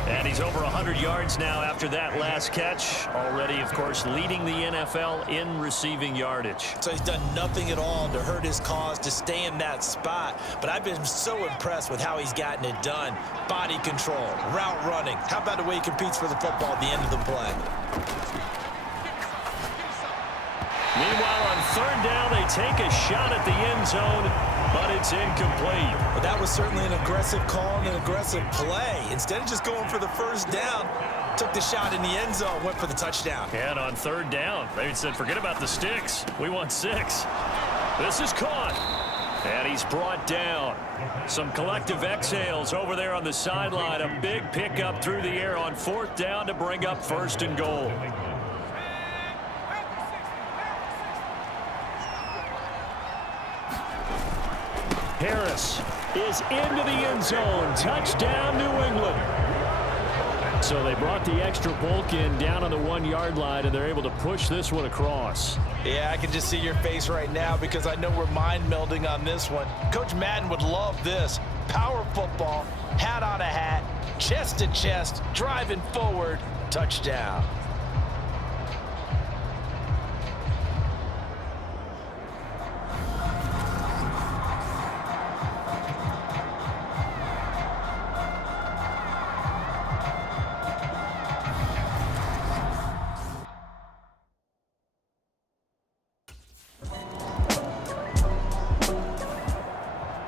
And he's over 100 yards now after that last catch. Already, of course, leading the NFL in receiving yardage. So he's done nothing at all to hurt his cause, to stay in that spot. But I've been so impressed with how he's gotten it done. Body control, route running. How about the way he competes for the football at the end of the play? Meanwhile, on third down, they take a shot at the end zone, but it's incomplete. Well, that was certainly an aggressive call and an aggressive play. Instead of just going for the first down, took the shot in the end zone, went for the touchdown. And on third down, they said, forget about the sticks. We want 6. This is caught. And he's brought down. Some collective exhales over there on the sideline. A big pickup through the air on fourth down to bring up first and goal. Harris is into the end zone. Touchdown, New England. So they brought the extra bulk in down on the 1-yard line, and they're able to push this one across. Yeah, I can just see your face right now because I know we're mind melding on this one. Coach Madden would love this. Power football, hat on a hat, chest to chest, driving forward, touchdown.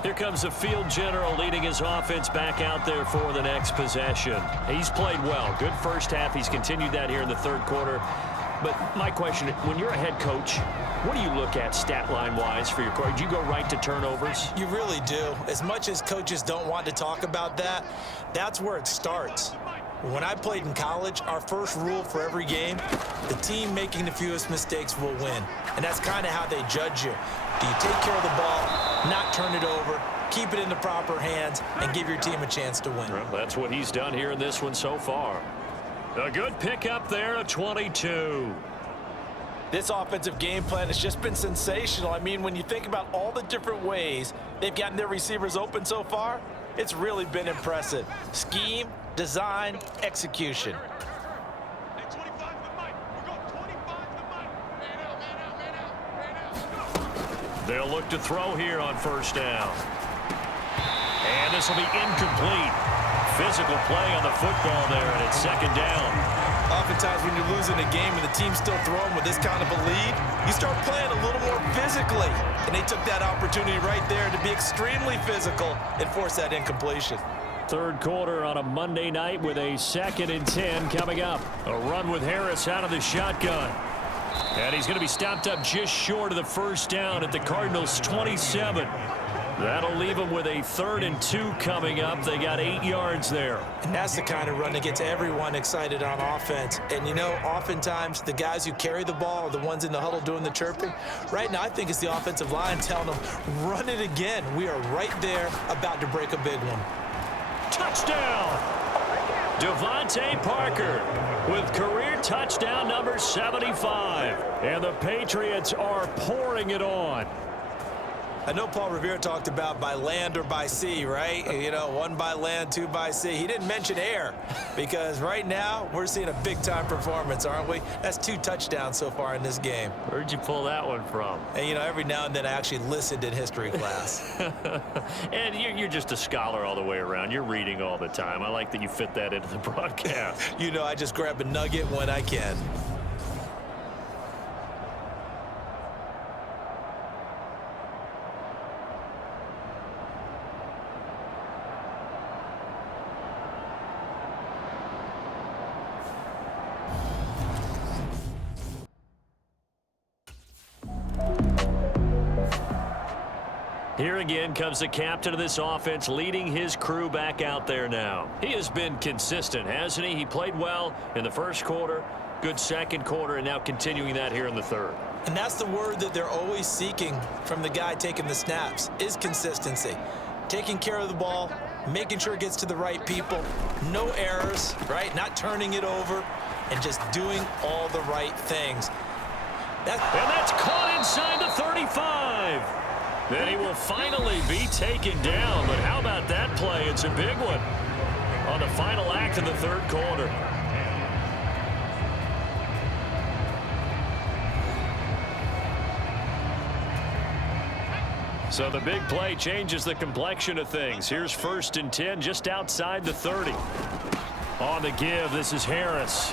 Here comes the field general leading his offense back out there for the next possession. He's played well. Good first half. He's continued that here in the third quarter. But my question, when you're a head coach, what do you look at stat line-wise for your coach? Do you go right to turnovers? You really do. As much as coaches don't want to talk about that, that's where it starts. When I played in college, our first rule for every game, the team making the fewest mistakes will win. And that's kind of how they judge you. Do you take care of the ball, not turn it over, keep it in the proper hands, and give your team a chance to win? Well, that's what he's done here in this one so far. A good pickup there, a 22. This offensive game plan has just been sensational. I mean, when you think about all the different ways they've gotten their receivers open so far, it's really been impressive. Scheme, design, execution. They'll look to throw here on first down. And this will be incomplete. Physical play on the football there, and it's second down. Oftentimes when you're losing a game and the team's still throwing with this kind of a lead, you start playing a little more physically. And they took that opportunity right there to be extremely physical and force that incompletion. Third quarter on a Monday night with a 2nd and 10 coming up. A run with Harris out of the shotgun. And he's going to be stopped up just short of the first down at the Cardinals' 27. That'll leave them with a 3rd and 2 coming up. They got 8 yards there. And that's the kind of run that gets everyone excited on offense. And, you know, oftentimes the guys who carry the ball are the ones in the huddle doing the chirping. Right now, I think it's the offensive line telling them, run it again. We are right there about to break a big one. Touchdown! Devontae Parker with career touchdown number 75. And the Patriots are pouring it on. I know Paul Revere talked about by land or by sea, right? You know, 1 by land, 2 by sea. He didn't mention air because right now we're seeing a big-time performance, aren't we? That's 2 touchdowns so far in this game. Where'd you pull that one from? And, you know, every now and then I actually listened in history class. And you're just a scholar all the way around. You're reading all the time. I like that you fit that into the broadcast. You know, I just grab a nugget when I can. Here again comes the captain of this offense, leading his crew back out there now. He has been consistent, hasn't he? He played well in the first quarter, good second quarter, and now continuing that here in the third. And that's the word that they're always seeking from the guy taking the snaps, is consistency. Taking care of the ball, making sure it gets to the right people, no errors, right? Not turning it over, and just doing all the right things. And that's caught inside the 35. Then he will finally be taken down. But how about that play? It's a big one on the final act of the third quarter. So the big play changes the complexion of things. Here's 1st and 10 just outside the 30. On the give, this is Harris.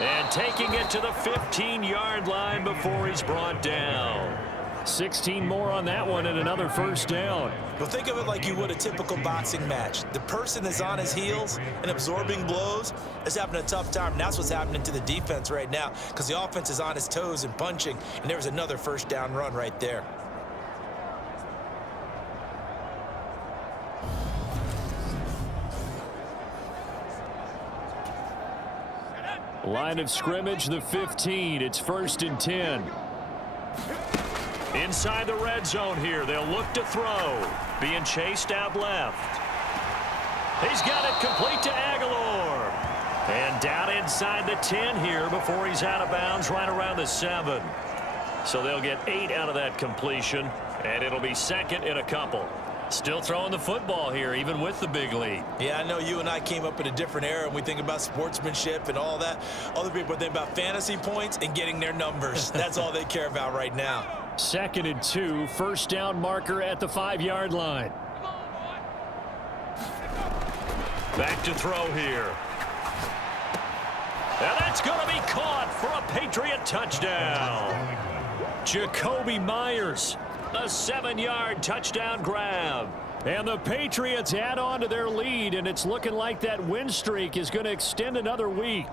And taking it to the 15-yard line before he's brought down. 16 more on that one and another first down. Well, think of it like you would a typical boxing match. The person that's on his heels and absorbing blows is having a tough time. And that's what's happening to the defense right now because the offense is on his toes and punching. And there was another first down run right there. Line of scrimmage, the 15. It's 1st and 10. Inside the red zone here. They'll look to throw. Being chased out left. He's got it complete to Aguilar. And down inside the 10 here before he's out of bounds right around the 7. So they'll get 8 out of that completion, and it'll be second in a couple. Still throwing the football here, even with the big lead. Yeah, I know you and I came up in a different era, and we think about sportsmanship and all that. Other people think about fantasy points and getting their numbers. That's all they care about right now. 2nd and 2, first down marker at the 5-yard line. Back to throw here. And that's going to be caught for a Patriot touchdown. Jacoby Myers, a 7-yard touchdown grab. And the Patriots add on to their lead, and it's looking like that win streak is going to extend another week.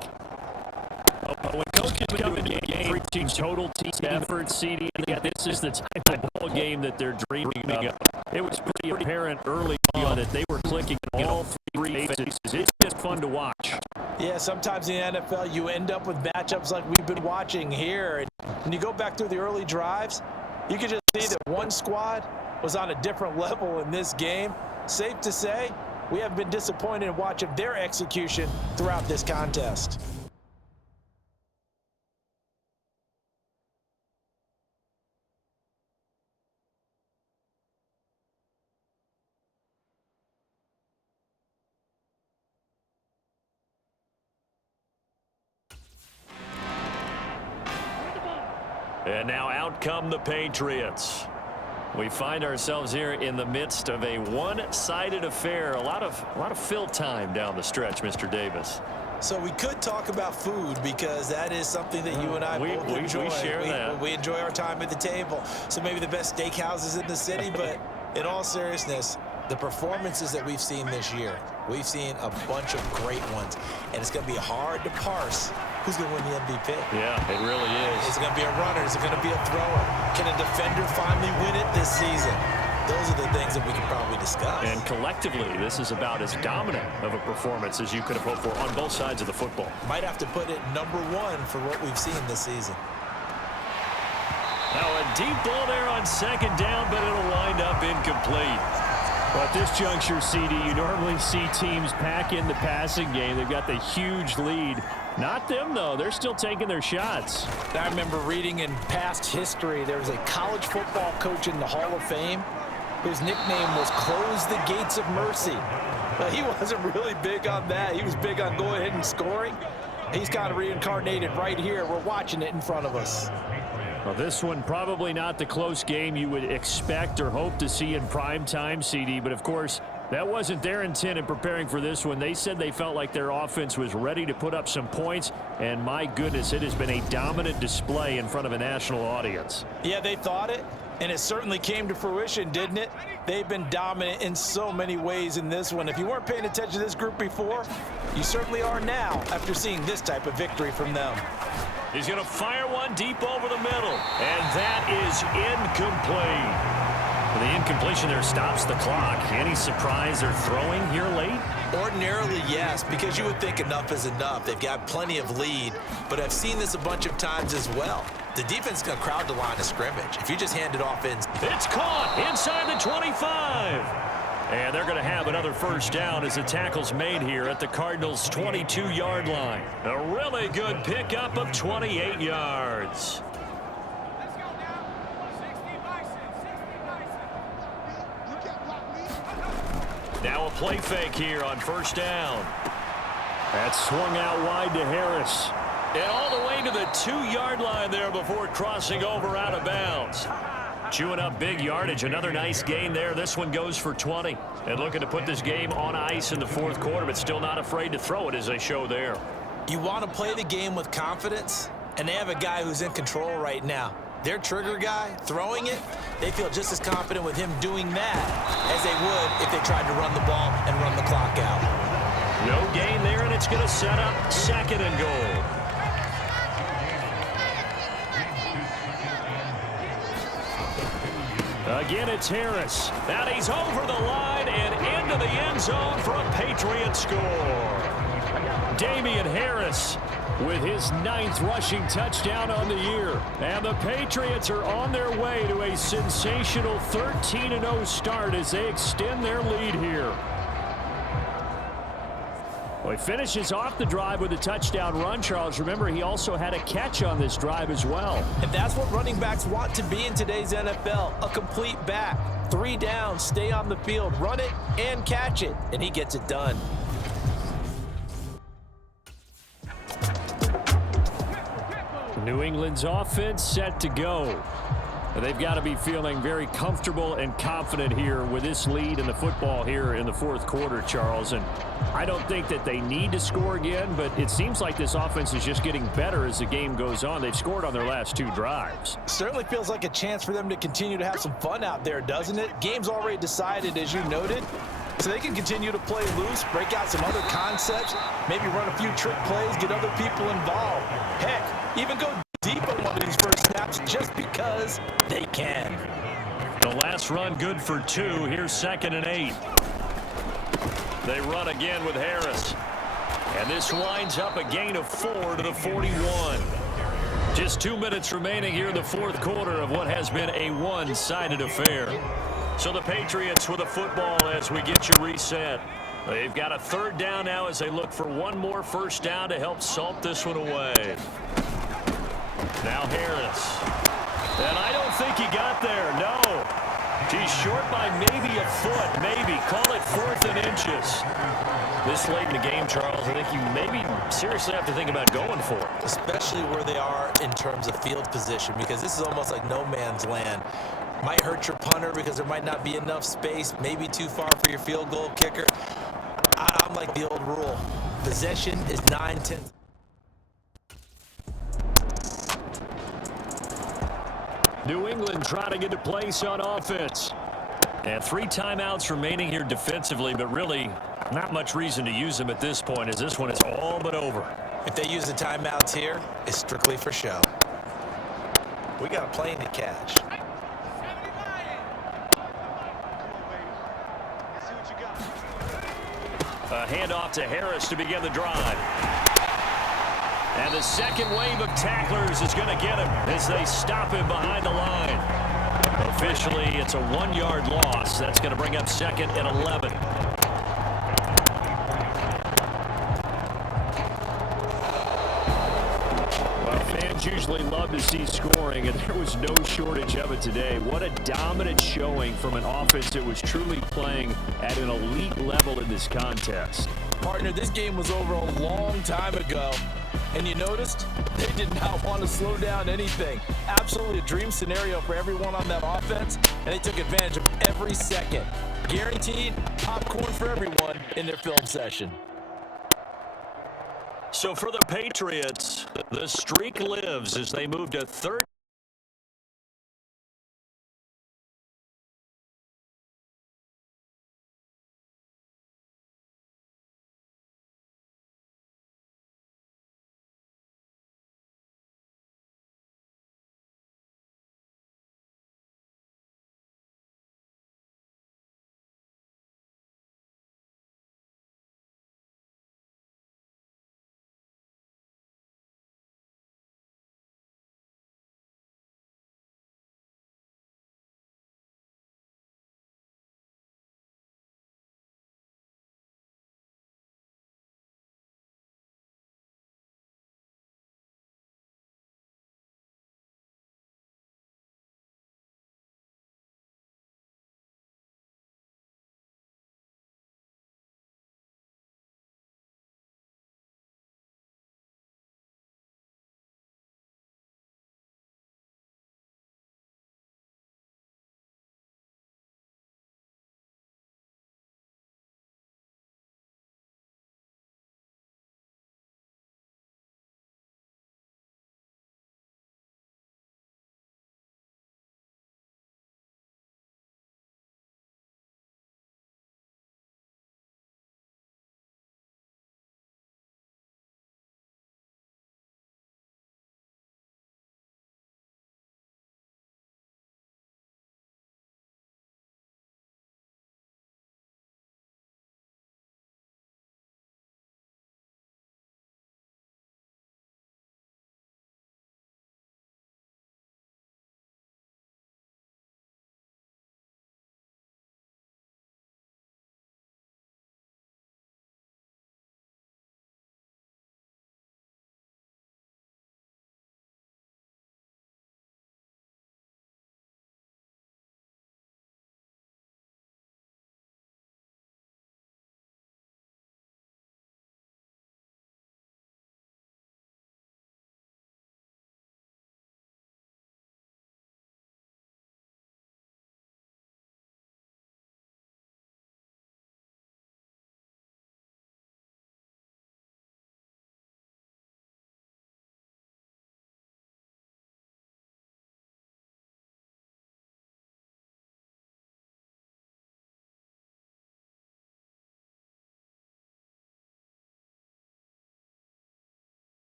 When coaches come into the game, 3 teams total team effort, CD, this is the type of ball game that they're dreaming of. It was pretty apparent early on that they were clicking all 3 phases. It's just fun to watch. Yeah, sometimes in the NFL you end up with matchups like we've been watching here. And when you go back through the early drives, you can just see that one squad was on a different level in this game. Safe to say, we have been disappointed in watching their execution throughout this contest. And now out come the Patriots. We find ourselves here in the midst of a one-sided affair. A lot of fill time down the stretch, Mr. Davis. So we could talk about food because that is something that you and I both enjoy. We share that. We enjoy our time at the table. So maybe the best steakhouses in the city, but in all seriousness, the performances that we've seen this year, we've seen a bunch of great ones, and it's going to be hard to parse who's going to win the MVP. Yeah, it really is. Is it going to be a runner? Is it going to be a thrower? Can a defender finally win it this season? Those are the things that we can probably discuss. And collectively, this is about as dominant of a performance as you could have hoped for on both sides of the football. Might have to put it #1 for what we've seen this season. Now a deep ball there on 2nd down, but it'll wind up incomplete. Well, at this juncture, CD, you normally see teams pack in the passing game. They've got the huge lead. Not them, though. They're still taking their shots. I remember reading in past history, there was a college football coach in the Hall of Fame whose nickname was Close the Gates of Mercy. But he wasn't really big on that. He was big on going ahead and scoring. He's kind of reincarnated right here. We're watching it in front of us. Well, this one probably not the close game you would expect or hope to see in prime time, CD. But, of course, that wasn't their intent in preparing for this one. They said they felt like their offense was ready to put up some points. And, my goodness, it has been a dominant display in front of a national audience. Yeah, they thought it, and it certainly came to fruition, didn't it? They've been dominant in so many ways in this one. If you weren't paying attention to this group before, you certainly are now after seeing this type of victory from them. He's going to fire one deep over the middle, and that is incomplete. The incompletion there stops the clock. Any surprise they're throwing here late? Ordinarily, yes, because you would think enough is enough. They've got plenty of lead, but I've seen this a bunch of times as well. The defense is going to crowd the line of scrimmage. If you just hand it off in. It's caught inside the 25. And they're going to have another first down as the tackle's made here at the Cardinals' 22-yard line. A really good pickup of 28 yards. Now a play fake here on first down. That's swung out wide to Harris. And all the way to the 2-yard line there before crossing over out of bounds. Chewing up big yardage. Another nice gain there. This one goes for 20. And looking to put this game on ice in the 4th quarter, but still not afraid to throw it as they show there. You want to play the game with confidence, and they have a guy who's in control right now. Their trigger guy, throwing it, they feel just as confident with him doing that as they would if they tried to run the ball and run the clock out. No gain there, and it's going to set up 2nd and goal. Again, it's Harris. And he's over the line and into the end zone for a Patriot score. Damian Harris with his 9th rushing touchdown on the year. And the Patriots are on their way to a sensational 13-0 start as they extend their lead here. Well, he finishes off the drive with a touchdown run, Charles. Remember, he also had a catch on this drive as well. And that's what running backs want to be in today's NFL, a complete back. 3 downs, stay on the field, run it, and catch it, and he gets it done. New England's offense set to go. They've got to be feeling very comfortable and confident here with this lead in the football here in the fourth quarter, Charles. And I don't think that they need to score again, but it seems like this offense is just getting better as the game goes on. They've scored on their last 2 drives. Certainly feels like a chance for them to continue to have some fun out there, doesn't it? Game's already decided, as you noted. So they can continue to play loose, break out some other concepts, maybe run a few trick plays, get other people involved. Heck, even go deep on one of these first snaps just because they can. The last run good for 2. Here's 2nd and 8. They run again with Harris. And this winds up a gain of 4 to the 41. Just 2 minutes remaining here in the fourth quarter of what has been a one-sided affair. So the Patriots with a football as we get you reset. They've got a 3rd down now as they look for one more first down to help salt this one away. Now Harris. And I don't think he got there. No. He's short by maybe a foot. Maybe. Call it 4th and inches. This late in the game, Charles, I think you maybe seriously have to think about going for it. Especially where they are in terms of field position, because this is almost like no man's land. Might hurt your punter because there might not be enough space, maybe too far for your field goal kicker. I'm like the old rule. Possession is 9/10. New England trying to get a place on offense. And 3 timeouts remaining here defensively, but really not much reason to use them at this point as this one is all but over. If they use the timeouts here, it's strictly for show. We got a plane to catch. A handoff to Harris to begin the drive. And the second wave of tacklers is going to get him as they stop him behind the line. Officially, it's a 1-yard loss. That's going to bring up 2nd and 11. Well, fans usually love to see scoring, and there was no shortage of it today. What a dominant showing from an offense that was truly playing at an elite level in this contest. Partner, this game was over a long time ago. And you noticed they did not want to slow down anything. Absolutely a dream scenario for everyone on that offense, and they took advantage of every second. Guaranteed popcorn for everyone in their film session. So for the Patriots, the streak lives as they move to 3rd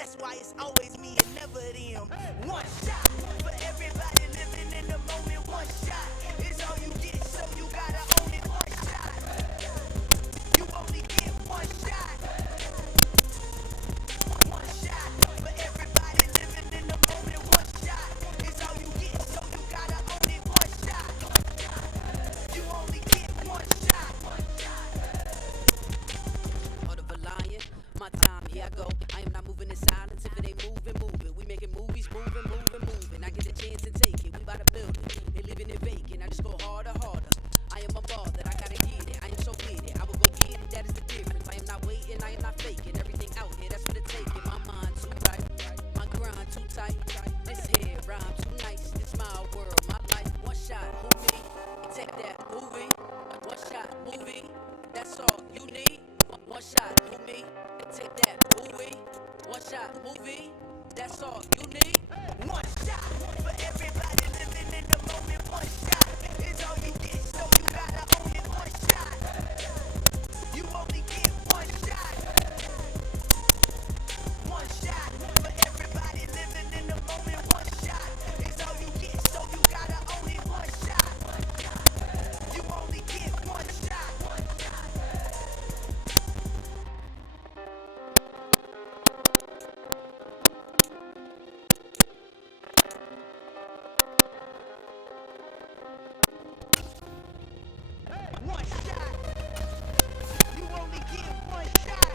That's why it's always me and never them. One shot for everybody living in the moment. One shot is all you get, so you gotta own it. One shot. You only get one shot. One shot for everybody living in the moment. One shot is all you get, so you gotta own it. One shot. You only get one shot. Heart of a lion, my time, here I go. I am not moving in silence. If it ain't moving, moving. We making movies, moving, moving, moving. I get a chance to take it. We bout to build it. They living it vacant. I just go harder, harder. I am unbothered. I gotta get it. I am so with it. I will go get it. That is the difference. I am not waiting. I am not faking. Everything out here, that's for the taking. My mind too right. My grind too tight. This here rhyme too nice. This my world, my life. One shot, movie. Take that movie. One shot, movie. That's all you need. One shot, movie. Take that movie. One shot, movie. That's all you need. One shot for everybody living in the moment. One shot is all you get, so you gotta own it. One shot. You only get one shot. One shot for everybody living in the moment. One shot is all you get, so you gotta own it. One shot. You only get one shot. One shot. You only get one shot.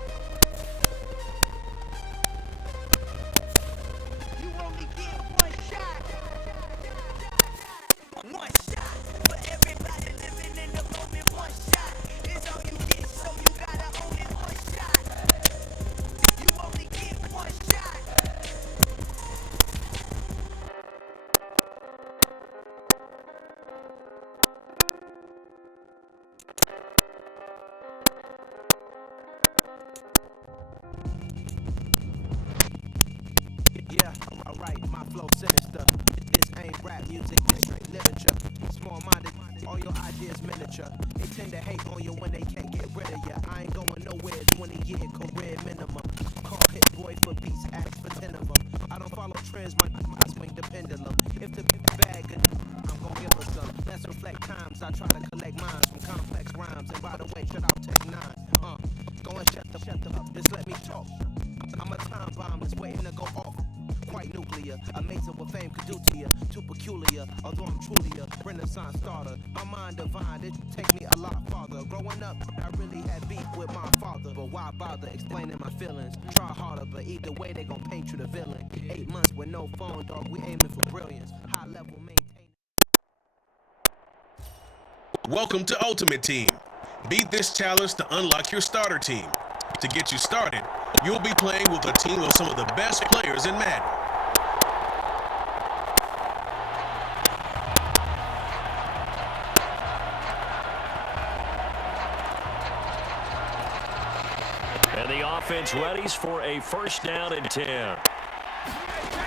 You only get one shot. One shot for everybody living in the moment. One shot is all you get, so you gotta own it. One shot. You only get one shot. Yeah, alright, my flow sinister. This ain't rap music, this straight literature. Small-minded, all your ideas miniature. They tend to hate on you when they can't get rid of you. I ain't going nowhere, 20-year career minimum. Call hit boy for beats, ask for 10 of them. I don't follow trends, I swing the pendulum. If the bag good, I'm gon' give her some. Let's reflect times, I try to collect minds from complex rhymes. And by the way, shut out Tech 9. Go and shut the up, just let me talk. I'm a time bomb that's waiting to go off. Quite nuclear, amazing what fame could do to you. Too peculiar, although I'm truly a renaissance starter. My mind divine, it take me a lot farther. Growing up, I really had beef with my father. But why bother explaining my feelings? Try harder, but either way they gon' paint you the villain. 8 months with no phone, dog, we aiming for brilliance. High level maintain. Welcome to Ultimate Team. Beat this challenge to unlock your starter team. To get you started, you'll be playing with a team of some of the best players in Madden. And the offense readies for a first down and 10.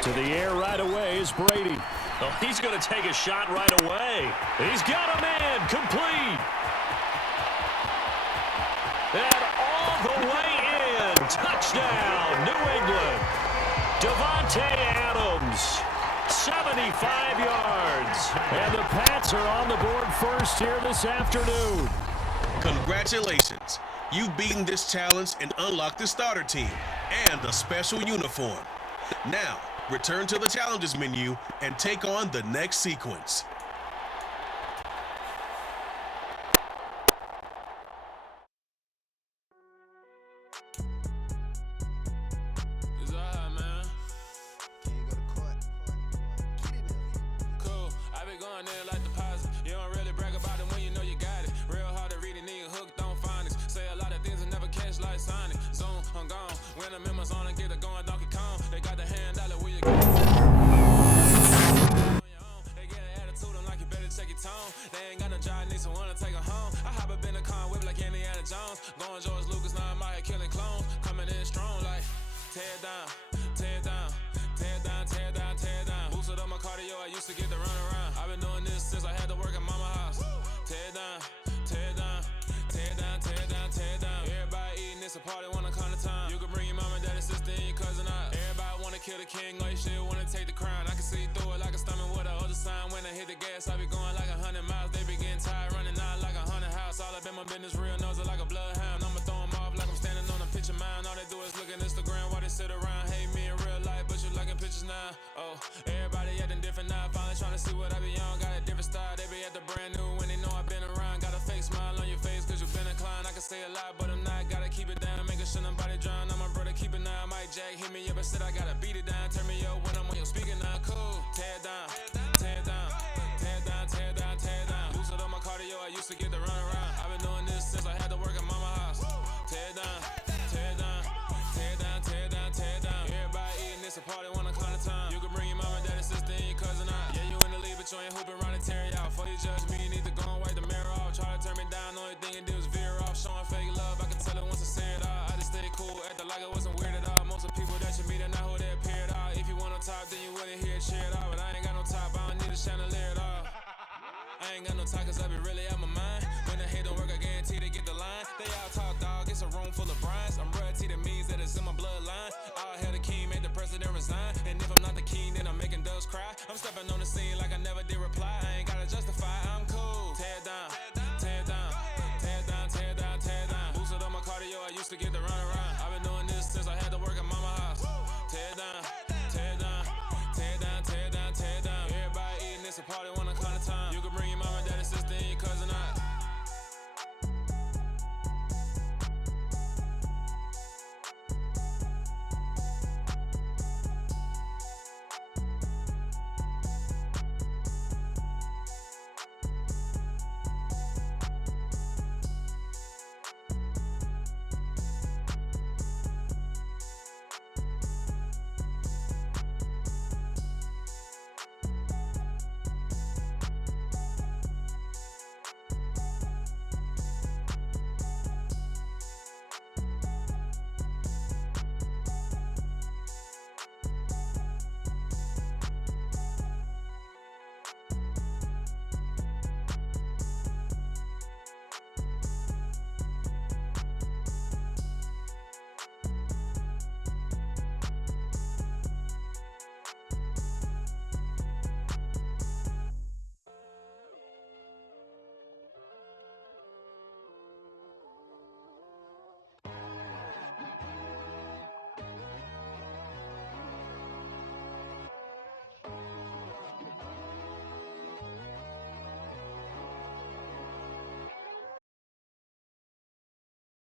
To the air right away is Brady. Oh, he's going to take a shot right away. He's got a man complete. And all the way in. Touchdown, New England. Devontae Adams, 75 yards. And the Pats are on the board first here this afternoon. Congratulations. You've beaten this challenge and unlocked the starter team and a special uniform. Now, return to the challenges menu and take on the next sequence. Party wanna come to town. You can bring your mama, daddy, sister, and your cousin out. Everybody kill the king, or you still wanna take the crown. I can see through it like a stomach with a other sign. When I hit the gas, I be going like 100 miles. They be getting tired, running out like 100 house. All up in my business, real nose like a bloodhound. I'ma throw them off like I'm standing on a picture mound. All they do is look at Instagram while they sit around. Hate me in real life, but you liking pictures now. Oh, everybody acting different now. Finally trying to see what I be on. Got a different style, they be at the brand new when they know I've been around. Got a fake smile on your face cause you been inclined. I can stay alive, but I'm not. Gotta keep it down, making sure nobody drown. I'm my brother, keep it now. Mike Jack hit me up and said I gotta beat it down. Turn me up when I'm on your speaker now. Cool, tear it down, tear it down, tear it down, tear it down, tear it down. Lose it on my cardio, I used to get to run around. I've been doing this since I had to work at mama house. Tear it down, tear it down, tear it down, tear it down, tear it down. Everybody eating this a party one o'clock of time. You can bring your mama, daddy, sister, and your cousin out. Yeah, you in the league, but you ain't hooping around and tear it out. Before you judge me, you need to go and wipe the mirror off. Try to turn me down, only thing you did was veer off. Showing fake love, I can tell it once I say it all. I just stay cool, acting like it wasn't weird at all. Most of the people that you meet are not who they appear at all. If you want on top, then you wouldn't hear it cheer at all. But I ain't got no top, I don't need a chandelier at all. I ain't got no talk cause I be really out my mind. When the hate don't work, I guarantee they get the line. They all talk dog, it's a room full of brinds. I'm royalty, that means that it's in my bloodline. All hell the king, made the president resign. And if I'm not the king, then I'm making doves cry. I'm stepping on the scene like I never did reply.